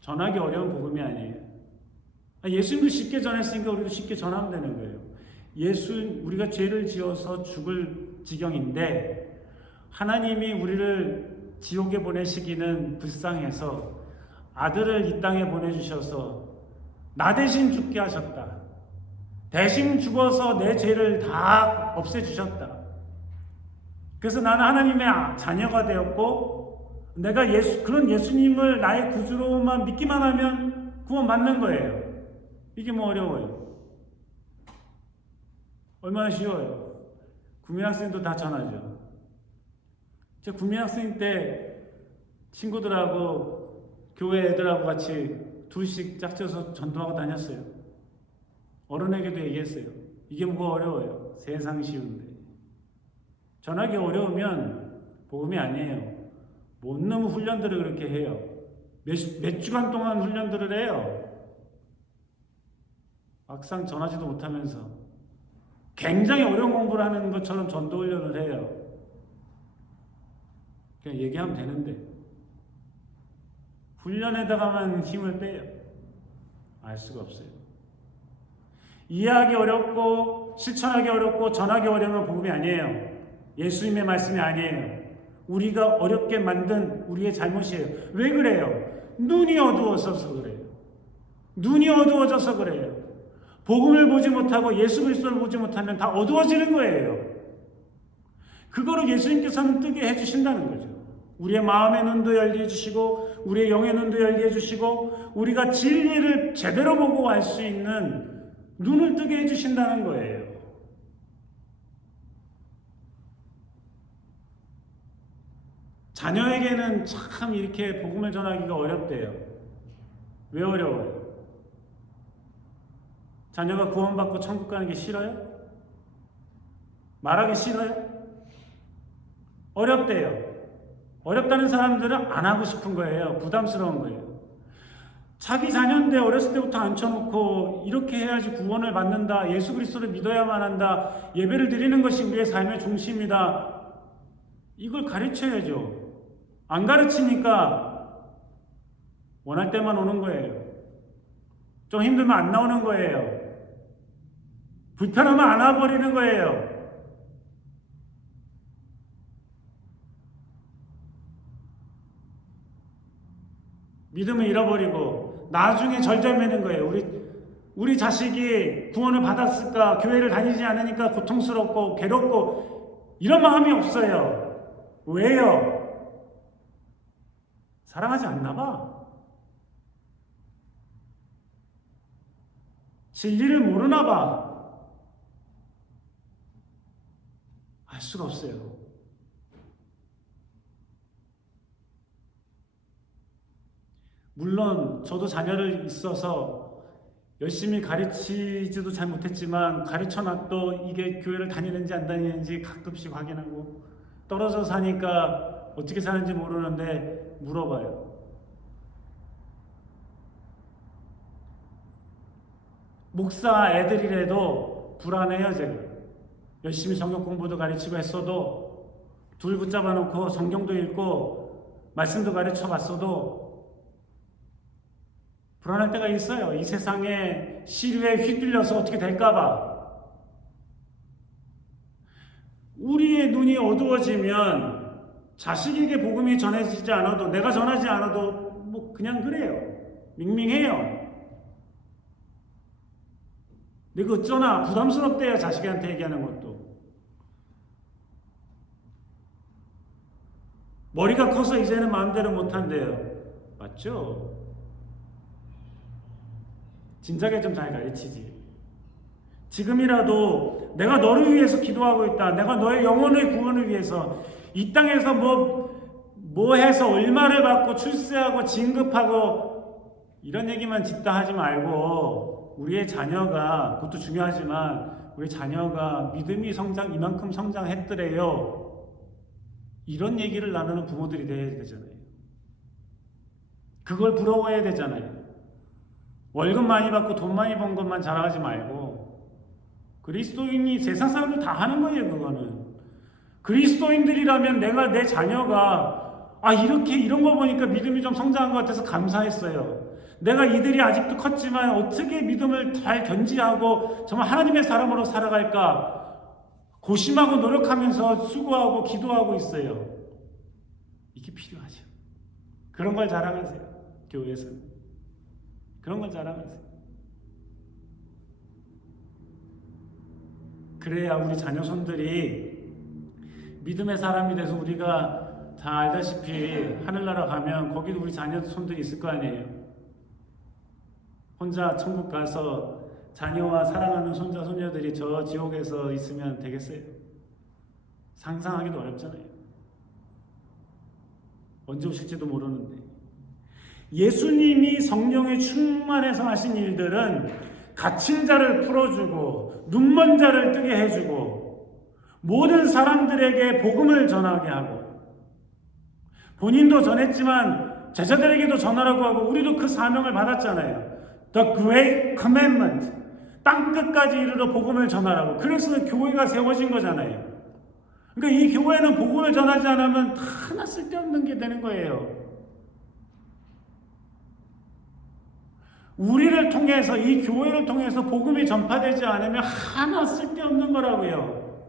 전하기 어려운 복음이 아니에요. 예수님도 쉽게 전했으니까 우리도 쉽게 전하면 되는 거예요. 우리가 죄를 지어서 죽을 지경인데 하나님이 우리를 지옥에 보내시기는 불쌍해서 아들을 이 땅에 보내주셔서 나 대신 죽게 하셨다. 대신 죽어서 내 죄를 다 없애주셨다. 그래서 나는 하나님의 자녀가 되었고 내가 그런 예수님을 나의 구주로만 믿기만 하면 구원받는 거예요. 이게 뭐 어려워요? 얼마나 쉬워요? 구민학생도 다 전하죠. 제가 구민학생 때 친구들하고 교회 애들하고 같이 둘씩 짝져서 전도하고 다녔어요. 어른에게도 얘기했어요. 이게 뭐가 어려워요? 세상 쉬운데. 전하기 어려우면 복음이 아니에요. 못 넘은 훈련들을 그렇게 해요. 몇 주간 동안 훈련들을 해요. 막상 전하지도 못하면서 굉장히 어려운 공부를 하는 것처럼 전도 훈련을 해요. 그냥 얘기하면 되는데 훈련에다가만 힘을 빼요. 알 수가 없어요. 이해하기 어렵고 실천하기 어렵고 전하기 어려운 복음이 아니에요. 예수님의 말씀이 아니에요. 우리가 어렵게 만든 우리의 잘못이에요. 왜 그래요? 눈이 어두워져서 그래요. 눈이 어두워져서 그래요. 복음을 보지 못하고 예수 그리스도를 보지 못하면 다 어두워지는 거예요. 그거를 예수님께서는 뜨게 해주신다는 거죠. 우리의 마음의 눈도 열게 해주시고 우리의 영의 눈도 열게 해주시고 우리가 진리를 제대로 보고 알 수 있는 눈을 뜨게 해주신다는 거예요. 자녀에게는 참 이렇게 복음을 전하기가 어렵대요. 왜 어려워요? 자녀가 구원받고 천국 가는 게 싫어요? 말하기 싫어요? 어렵대요. 어렵다는 사람들은 안 하고 싶은 거예요. 부담스러운 거예요. 자기 자녀인데 어렸을 때부터 앉혀놓고 이렇게 해야지 구원을 받는다. 예수 그리스도를 믿어야만 한다. 예배를 드리는 것이 우리의 삶의 중심이다. 이걸 가르쳐야죠. 안 가르치니까 원할 때만 오는 거예요. 좀 힘들면 안 나오는 거예요. 불편하면 안 와버리는 거예요. 믿음을 잃어버리고 나중에 절절매는 거예요. 우리 자식이 구원을 받았을까? 교회를 다니지 않으니까 고통스럽고 괴롭고 이런 마음이 없어요. 왜요? 사랑하지 않나 봐. 진리를 모르나 봐. 알 수가 없어요. 물론 저도 자녀를 있어서 열심히 가르치지도 잘 못했지만 가르쳐놔도 이게 교회를 다니는지 안 다니는지 가끔씩 확인하고 떨어져 사니까 어떻게 사는지 모르는데 물어봐요. 목사 애들이라도 불안해요. 제가 열심히 성경 공부도 가르치고 했어도 둘 붙잡아 놓고 성경도 읽고 말씀도 가르쳐 봤어도 불안할 때가 있어요. 이 세상에 시류에 휘둘려서 어떻게 될까봐. 우리의 눈이 어두워지면 자식에게 복음이 전해지지 않아도 내가 전하지 않아도 뭐 그냥 그래요. 밍밍해요. 내가 어쩌나 부담스럽대요. 자식한테 얘기하는 것도. 머리가 커서 이제는 마음대로 못한대요. 맞죠? 진작에 좀 잘 가르치지. 지금이라도 내가 너를 위해서 기도하고 있다. 내가 너의 영혼의 구원을 위해서 이 땅에서 뭐 해서 얼마를 받고 출세하고 진급하고 이런 얘기만 짓다 하지 말고 우리의 자녀가 그것도 중요하지만 우리 자녀가 믿음이 이만큼 성장했더래요. 이런 얘기를 나누는 부모들이 돼야 되잖아요. 그걸 부러워해야 되잖아요. 월급 많이 받고 돈 많이 번 것만 자랑하지 말고 그리스도인이 세상 사람들 다 하는 거예요. 그거는 그리스도인들이라면 내가 내 자녀가 이렇게 이런 거 보니까 믿음이 좀 성장한 것 같아서 감사했어요. 내가 이들이 아직도 컸지만 어떻게 믿음을 잘 견지하고 정말 하나님의 사람으로 살아갈까 고심하고 노력하면서 수고하고 기도하고 있어요. 이게 필요하죠. 그런 걸 자랑하세요. 교회에서는. 그런 걸 자랑하세요. 그래야 우리 자녀 손들이 믿음의 사람이 돼서 우리가 다 알다시피 하늘나라 가면 거기도 우리 자녀 손들이 있을 거 아니에요. 혼자 천국 가서 자녀와 사랑하는 손자 손녀들이 저 지옥에서 있으면 되겠어요? 상상하기도 어렵잖아요. 언제 오실지도 모르는데. 예수님이 성령에 충만해서 하신 일들은 갇힌 자를 풀어주고 눈먼 자를 뜨게 해주고 모든 사람들에게 복음을 전하게 하고 본인도 전했지만 제자들에게도 전하라고 하고 우리도 그 사명을 받았잖아요. The Great Commandment. 땅끝까지 이르러 복음을 전하라고. 그래서 교회가 세워진 거잖아요. 그러니까 이 교회는 복음을 전하지 않으면 하나 쓸데없는 게 되는 거예요. 우리를 통해서, 이 교회를 통해서 복음이 전파되지 않으면 하나 쓸데없는 거라고요.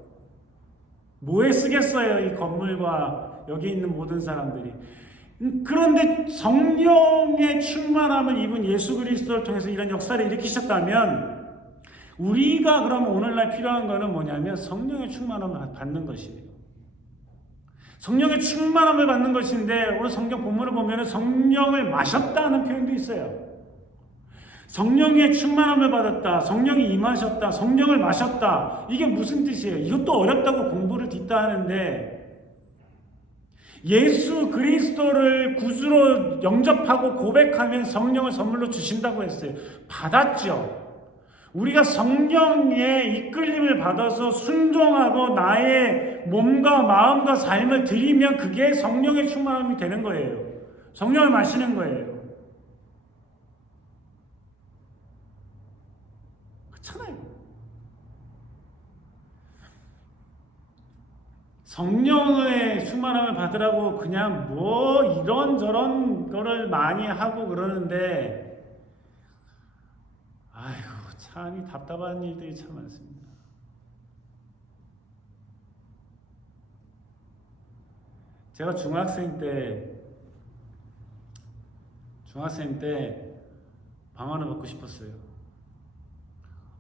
뭐에 쓰겠어요, 이 건물과 여기 있는 모든 사람들이. 그런데 성령의 충만함을 입은 예수 그리스도를 통해서 이런 역사를 일으키셨다면 우리가 그러면 오늘날 필요한 거는 뭐냐면 성령의 충만함을 받는 것이에요. 성령의 충만함을 받는 것인데 오늘 성경 본문을 보면 성령을 마셨다는 표현도 있어요. 성령의 충만함을 받았다, 성령이 임하셨다, 성령을 마셨다. 이게 무슨 뜻이에요? 이것도 어렵다고 공부를 뒷다 하는데 예수 그리스도를 구주로 영접하고 고백하면 성령을 선물로 주신다고 했어요. 받았죠. 우리가 성령의 이끌림을 받아서 순종하고 나의 몸과 마음과 삶을 드리면 그게 성령의 충만함이 되는 거예요. 성령을 마시는 거예요. 그렇잖아요. 성령의 충만함을 받으라고 그냥 뭐 이런저런 거를 많이 하고 그러는데 아이고 참 답답한 일들이 참 많습니다. 제가 중학생 때 방언을 받고 싶었어요.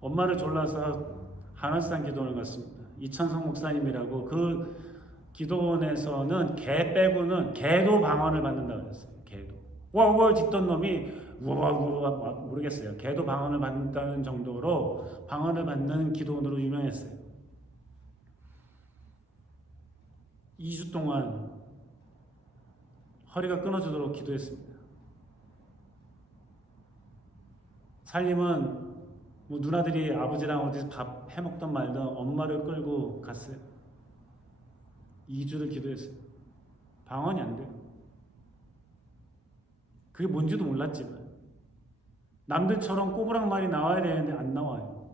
엄마를 졸라서 한월산 기도원을 갔습니다. 이천성 목사님이라고 그 기도원에서는 개 빼고는 개도 방언을 받는다고 했어요. 개도. 와와 짓던 놈이 우와 모르겠어요. 개도 방언을 받는다는 정도로 방언을 받는 기도원으로 유명했어요. 2주 동안 허리가 끊어지도록 기도했습니다. 살림은 뭐 누나들이 아버지랑 어디서 밥 해먹던 말던 엄마를 끌고 갔어요. 2주를 기도했어요. 방언이 안 돼요. 그게 뭔지도 몰랐지만 남들처럼 꼬부랑말이 나와야 되는데 안 나와요.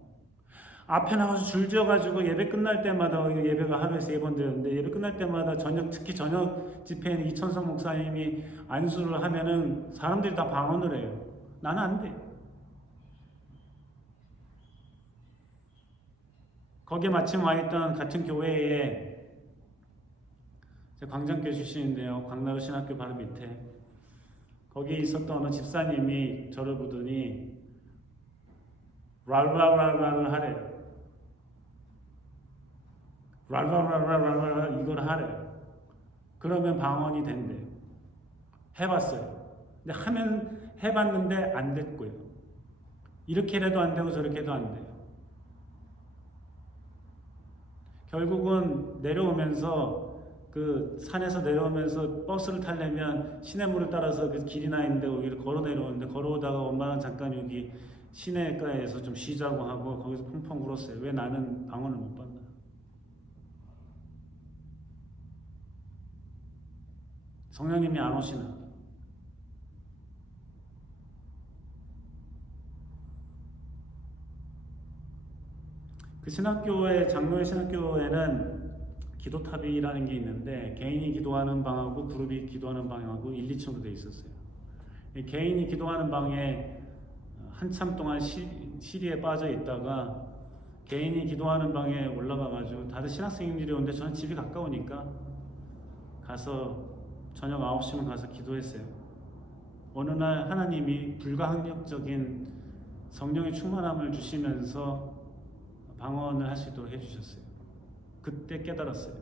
앞에 나가서 줄 지어가지고 예배 끝날 때마다, 예배가 하루에 3번 되는데 예배 끝날 때마다 특히 저녁 집회에는 이천성 목사님이 안수를 하면은 사람들이 다 방언을 해요. 나는 안 돼. 거기에 마침 와있던 같은 교회에 광장교회 출신인데요. 광나루 신학교 바로 밑에 거기에 있었던 어느 집사님이 저를 보더니 랄랄랄랄을 하래요. 랄랄랄랄랄 이걸 하래요. 그러면 방언이 된대요. 해봤어요. 근데 해봤는데 안 됐고요. 이렇게 해도 안 되고 저렇게 해도 안 돼요. 결국은 내려오면서 그 산에서 내려오면서 버스를 타려면 시냇물을 따라서 그 길이 나 있는데 여기를 걸어 내려오는데 걸어오다가 엄마는 잠깐 여기 시내가에서 좀 쉬자고 하고 거기서 펑펑 울었어요. 왜 나는 방언을 못 받나? 성령님이 안 오시나? 그 신학교의 장로의 신학교에는 기도탑이라는 게 있는데 개인이 기도하는 방하고 그룹이 기도하는 방하고 1, 2층으로 되어 있었어요. 개인이 기도하는 방에 한참 동안 시리에 빠져 있다가 개인이 기도하는 방에 올라가가지고 다들 신학생들이 오는데 저는 집이 가까우니까 가서 저녁 9시면 가서 기도했어요. 어느 날 하나님이 불가항력적인 성령의 충만함을 주시면서 방언을 할 수 있도록 해주셨어요. 그때 깨달았어요.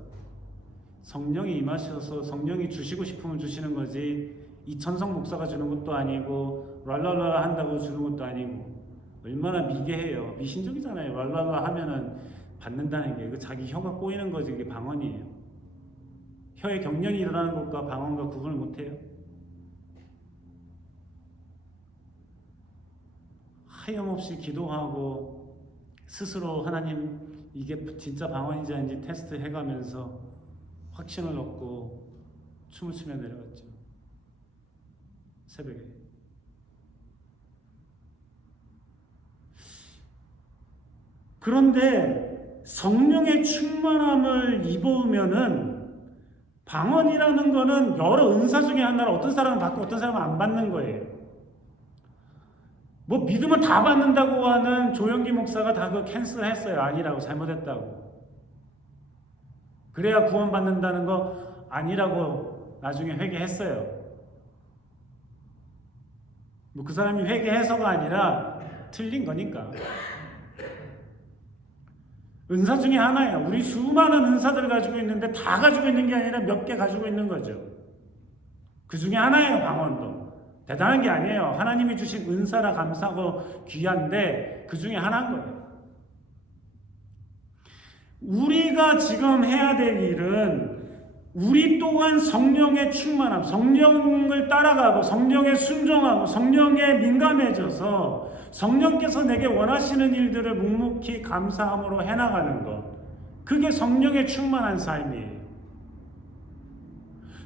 성령이 임하셔서 성령이 주시고 싶으면 주시는 거지 이천성 목사가 주는 것도 아니고 랄랄라 한다고 주는 것도 아니고 얼마나 미개해요. 미신적이잖아요. 랄랄라 하면은 받는다는 게 자기 혀가 꼬이는 거지 그게 방언이에요. 혀에 경련이 일어나는 것과 방언과 구분을 못해요. 하염없이 기도하고 스스로 하나님 이게 진짜 방언인지 아닌지 테스트 해가면서 확신을 얻고 춤을 추며 내려갔죠. 새벽에. 그런데 성령의 충만함을 입으면은 방언이라는 거는 여러 은사 중에 하나를 어떤 사람은 받고 어떤 사람은 안 받는 거예요. 뭐 믿으면 다 받는다고 하는 조영기 목사가 다 그 캔슬했어요. 아니라고, 잘못했다고. 그래야 구원받는다는 거 아니라고 나중에 회개했어요. 뭐 그 사람이 회개해서가 아니라 틀린 거니까. 은사 중에 하나예요. 우리 수많은 은사들을 가지고 있는데 다 가지고 있는 게 아니라 몇 개 가지고 있는 거죠. 그 중에 하나예요, 방언도. 대단한 게 아니에요. 하나님이 주신 은사라 감사하고 귀한데 그 중에 하나인 거예요. 우리가 지금 해야 될 일은 우리 또한 성령의 충만함, 성령을 따라가고 성령에 순종하고 성령에 민감해져서 성령께서 내게 원하시는 일들을 묵묵히 감사함으로 해나가는 것. 그게 성령의 충만한 삶이에요.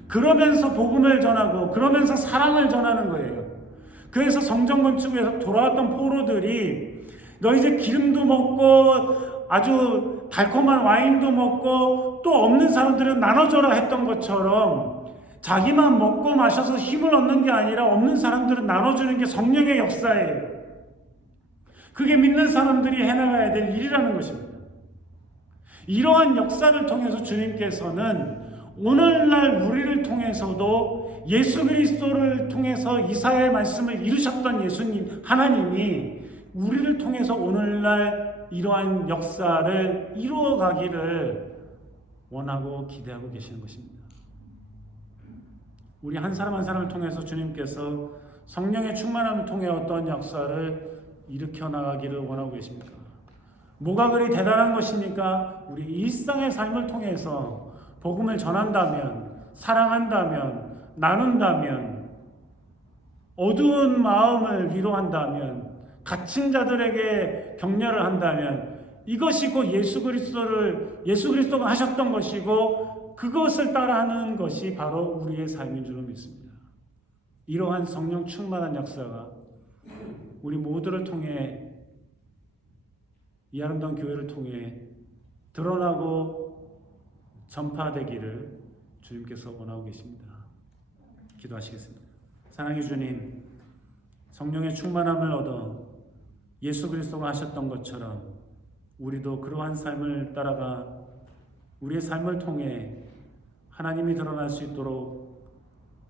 그러면서 복음을 전하고 그러면서 사랑을 전하는 거예요. 그래서 성전 건축에서 돌아왔던 포로들이 너 이제 기름도 먹고 아주 달콤한 와인도 먹고 또 없는 사람들은 나눠줘라 했던 것처럼 자기만 먹고 마셔서 힘을 얻는 게 아니라 없는 사람들은 나눠주는 게 성령의 역사예요. 그게 믿는 사람들이 해나가야 될 일이라는 것입니다. 이러한 역사를 통해서 주님께서는 오늘날 우리를 통해서도 예수 그리스도를 통해서 이사야의 말씀을 이루셨던 예수님 하나님이 우리를 통해서 오늘날 이러한 역사를 이루어가기를 원하고 기대하고 계시는 것입니다. 우리 한 사람 한 사람을 통해서 주님께서 성령의 충만함을 통해 어떤 역사를 일으켜 나가기를 원하고 계십니까? 뭐가 그리 대단한 것입니까? 우리 일상의 삶을 통해서 복음을 전한다면, 사랑한다면, 나눈다면, 어두운 마음을 위로한다면, 갇힌 자들에게 격려를 한다면 이것이 곧 예수 그리스도가 하셨던 것이고 그것을 따라하는 것이 바로 우리의 삶인 줄로 믿습니다. 이러한 성령 충만한 역사가 우리 모두를 통해 이 아름다운 교회를 통해 드러나고 전파되기를 주님께서 원하고 계십니다. 기도하시겠습니다. 사랑의 주님, 성령의 충만함을 얻어 예수 그리스도가 하셨던 것처럼 우리도 그러한 삶을 따라가 우리의 삶을 통해 하나님이 드러날 수 있도록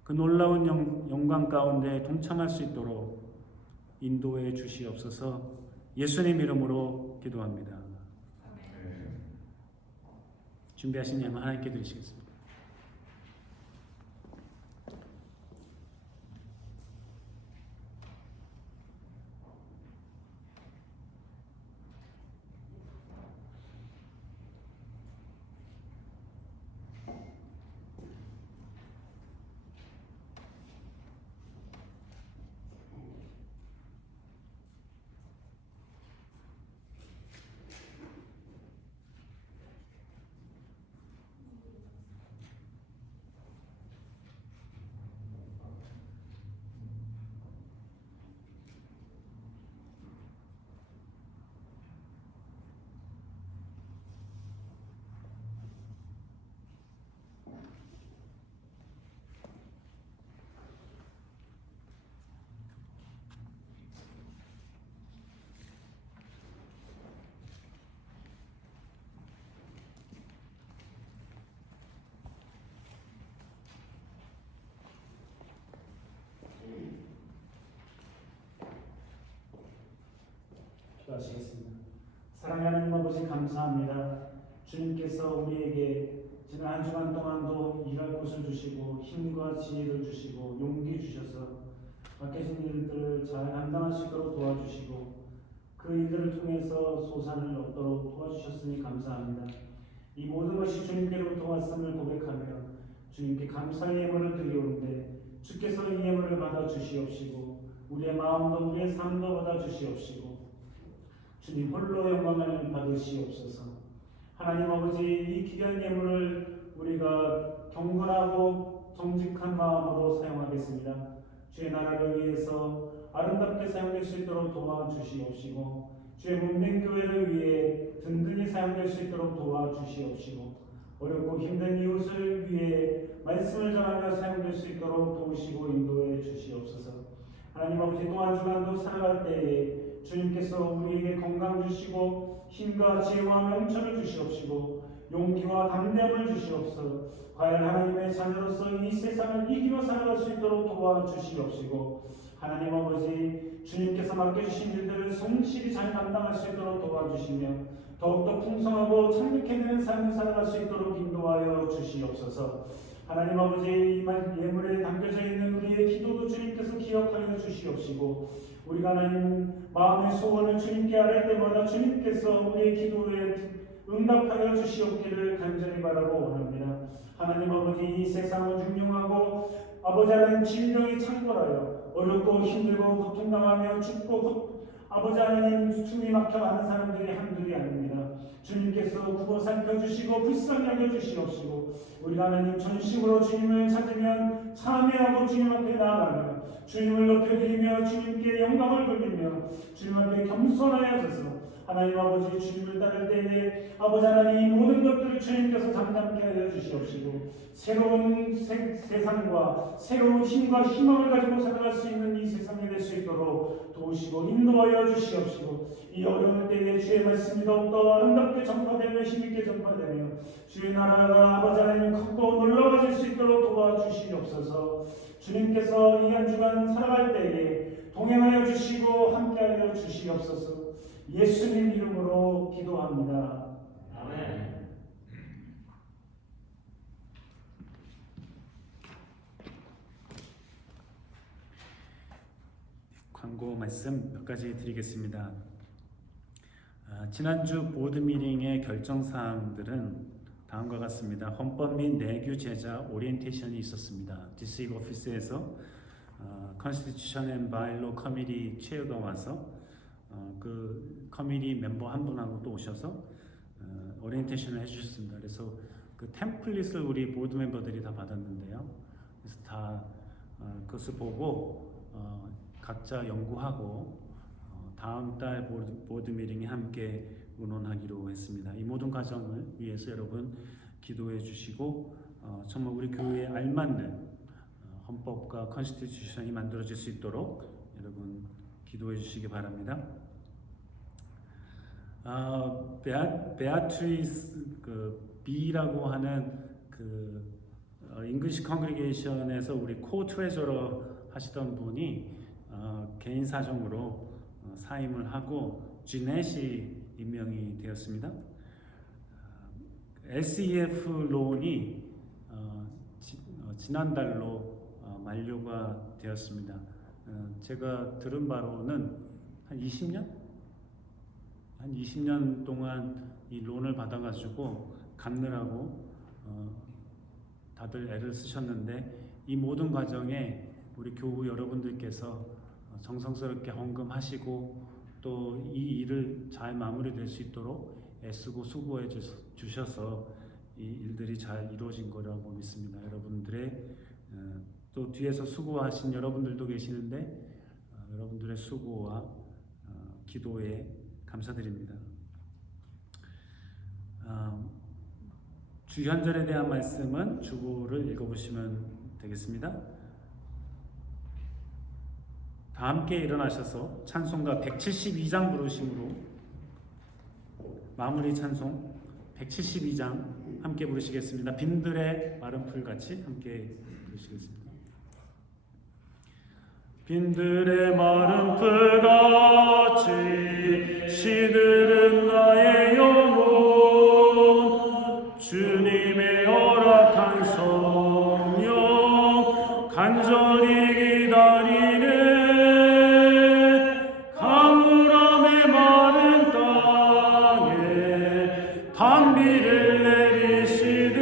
그 놀라운 영광 가운데 동참할 수 있도록 인도해 주시옵소서. 예수님 이름으로 기도합니다. 준비하신 예물 하나님께 드리시겠습니다. 기도하시겠습니다. 사랑하는 아버지 감사합니다. 주님께서 우리에게 지난 한 주간 동안도 일할 곳을 주시고 힘과 지혜를 주시고 용기 주셔서 맡겨진 일들을 잘 감당할 수 있도록 도와주시고 그 일들을 통해서 소산을 얻도록 도와주셨으니 감사합니다. 이 모든 것이 주님께로부터 왔음을 고백하며 주님께 감사의 예물을 드리오는데 주께서 이 예물을 받아 주시옵시고 우리의 마음도 우리의 삶도 받아 주시옵시고 주님 홀로 영광을 받으시옵소서. 하나님 아버지, 이 귀한 예물을 우리가 경건하고 정직한 마음으로 사용하겠습니다. 주의 나라를 위해서 아름답게 사용될 수 있도록 도와주시옵시고 주의 몸된 교회를 위해 든든히 사용될 수 있도록 도와주시옵시고 어렵고 힘든 이웃을 위해 말씀을 전하며 사용될 수 있도록 도우시고 인도해 주시옵소서. 하나님 아버지 또 한 주간도 살아갈 때에 주님께서 우리에게 건강 주시고 힘과 지혜와 명철을 주시옵시고 용기와 담대함을 주시옵소서. 과연 하나님의 자녀로서 이 세상을 이기며 살아갈 수 있도록 도와주시옵시고 하나님 아버지 주님께서 맡겨주신 일들을 성실히 잘 감당할 수 있도록 도와주시며 더욱더 풍성하고 창백해지는 삶을 살아갈 수 있도록 인도하여 주시옵소서. 하나님 아버지 이 예물에 담겨져 있는 우리의 기도도 주님께서 기억하여 주시옵시고 우리가 하나님 마음의 소원을 주님께 아뢰 때마다 주님께서 우리의 기도에 응답하여 주시옵기를 간절히 바라고 원합니다. 하나님 아버지 이 세상은 흉흉하고 아버지 하나님 질병이 창궐하여 어렵고 힘들고 고통당하며 죽고 아버지 하나님 숨이 막혀가는 사람들이 한둘이 아닙니다. 주님께서 굽어 살펴주시고 불쌍히 여겨주시옵시고 우리가 하나님 전심으로 주님을 찾으면 참회하고 주님 앞에 나아가며 주님을 높여드리며 주님께 영광을 돌리며 주님 앞에 겸손하여져서 하나님 아버지 주님을 따를 때에 아버지 하나님 모든 것들을 주님께서 잠잠케 하여 주시옵시고 새로운 세상과 새로운 힘과 희망을 가지고 살아갈 수 있는 이 세상이 될 수 있도록 도우시고 인도하여 주시옵시고 이 어려운 때에 주의 말씀이 더욱더 아름답게 전파되며 힘있게 전파되며 주의 나라가 아버지 하나님 크고 놀라워질 수 있도록 도와주시옵소서. 주님께서 이 한 주간 살아갈 때에 동행하여 주시고 함께하여 주시옵소서. 예수님 이름으로 기도합니다. 아멘. 광고 말씀 몇 가지 드리겠습니다. 지난주 보드 미팅의 결정 사항들은 다음과 같습니다. 헌법 및 내규 제자 오리엔테이션이 있었습니다. 디스트릭 오피스에서 컨스티튜션 앤 바일로 커미티 체어가 와서 그 커미티 멤버 한 분하고 또 오셔서 오리엔테이션을 해주셨습니다. 그래서 그 템플릿을 우리 보드 멤버들이 다 받았는데요. 그래서 다 그것을 보고 각자 연구하고 다음 달 보드 미팅에 함께 의논하기로 했습니다. 이 모든 과정을 위해서 여러분 기도해 주시고 정말 우리 교회에 알맞는 헌법과 컨스티튜션이 만들어질 수 있도록 여러분 기도해 주시기 바랍니다. 베아트리스 그 B라고 하는 그 잉글리시 컨그리게이션에서 우리 코 트레저러 하시던 분이 개인 사정으로 사임을 하고 지넷이 임명이 되었습니다. LCF 론이 지난달로 만료가 되었습니다. 제가 들은 바로는 한 20년 동안 이 론을 받아가지고 갚느라고 다들 애를 쓰셨는데 이 모든 과정에 우리 교우 여러분들께서 정성스럽게 헌금하시고 또 이 일을 잘 마무리될 수 있도록 애쓰고 수고해 주셔서 이 일들이 잘 이루어진 거라고 믿습니다. 여러분들의 또 뒤에서 수고하신 여러분들도 계시는데 여러분들의 수고와 기도에 감사드립니다. 주현절에 대한 말씀은 주보를 읽어보시면 되겠습니다. 다 함께 일어나셔서 찬송가 172장 부르심으로 마무리 찬송 172장 함께 부르시겠습니다. 빈들의 마른 풀같이 함께 부르시겠습니다. 빈들의 마른 풀같이 시들은 나의 영혼 주님의 허락한 성령 간절히 기다리네 가물함의 마른 땅에 단비를 내리시듯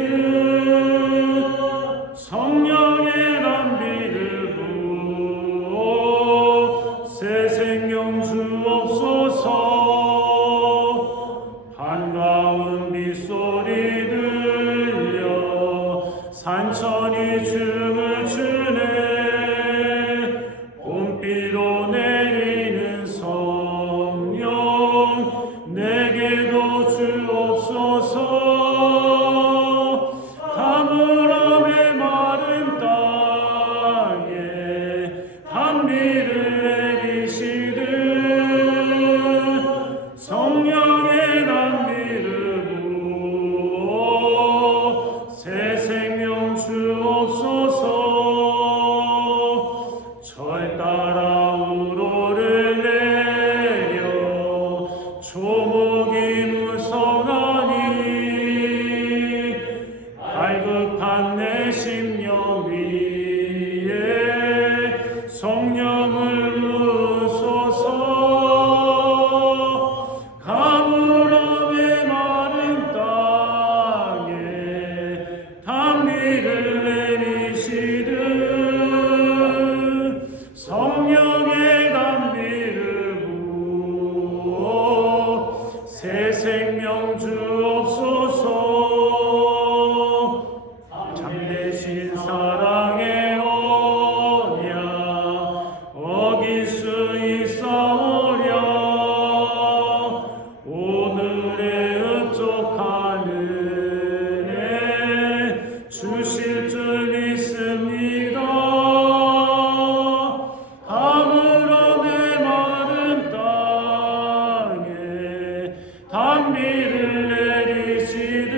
성령의 단비를 부어 새 생명 주옵소서. 한가운 빗소리 들려 산천이 춤을 추네 봄비로 내리는 성령 내게도 주옵소서. 복이 무성하니 갈급한 내 심령 위에 성령을 부소서. 가물함에 마른 땅에 단비를 내리시듯 성령의 단비를 부어 새 생명 주옵소서. 참되신 사랑의 언약 어길 수 있사오랴. 오늘의 흡족한 은혜 주실 줄 믿습니다. 가물함에 마른 땅에 단비를 내리시듯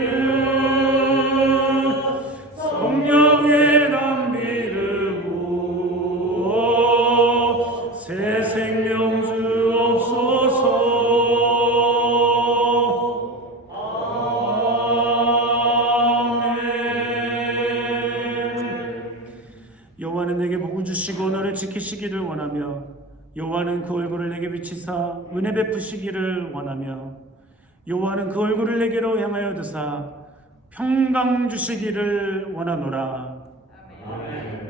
성령의 단비를 부어 새 생명 주옵소서. 여호와는 내게 복을 주시고 너를 지키시기를 원하며 여호와는 그 얼굴을 내게 비치사 은혜 베푸시기를 원하며 여호와는 그 얼굴을 내게로 향하여 드사 평강 주시기를 원하노라. 아멘.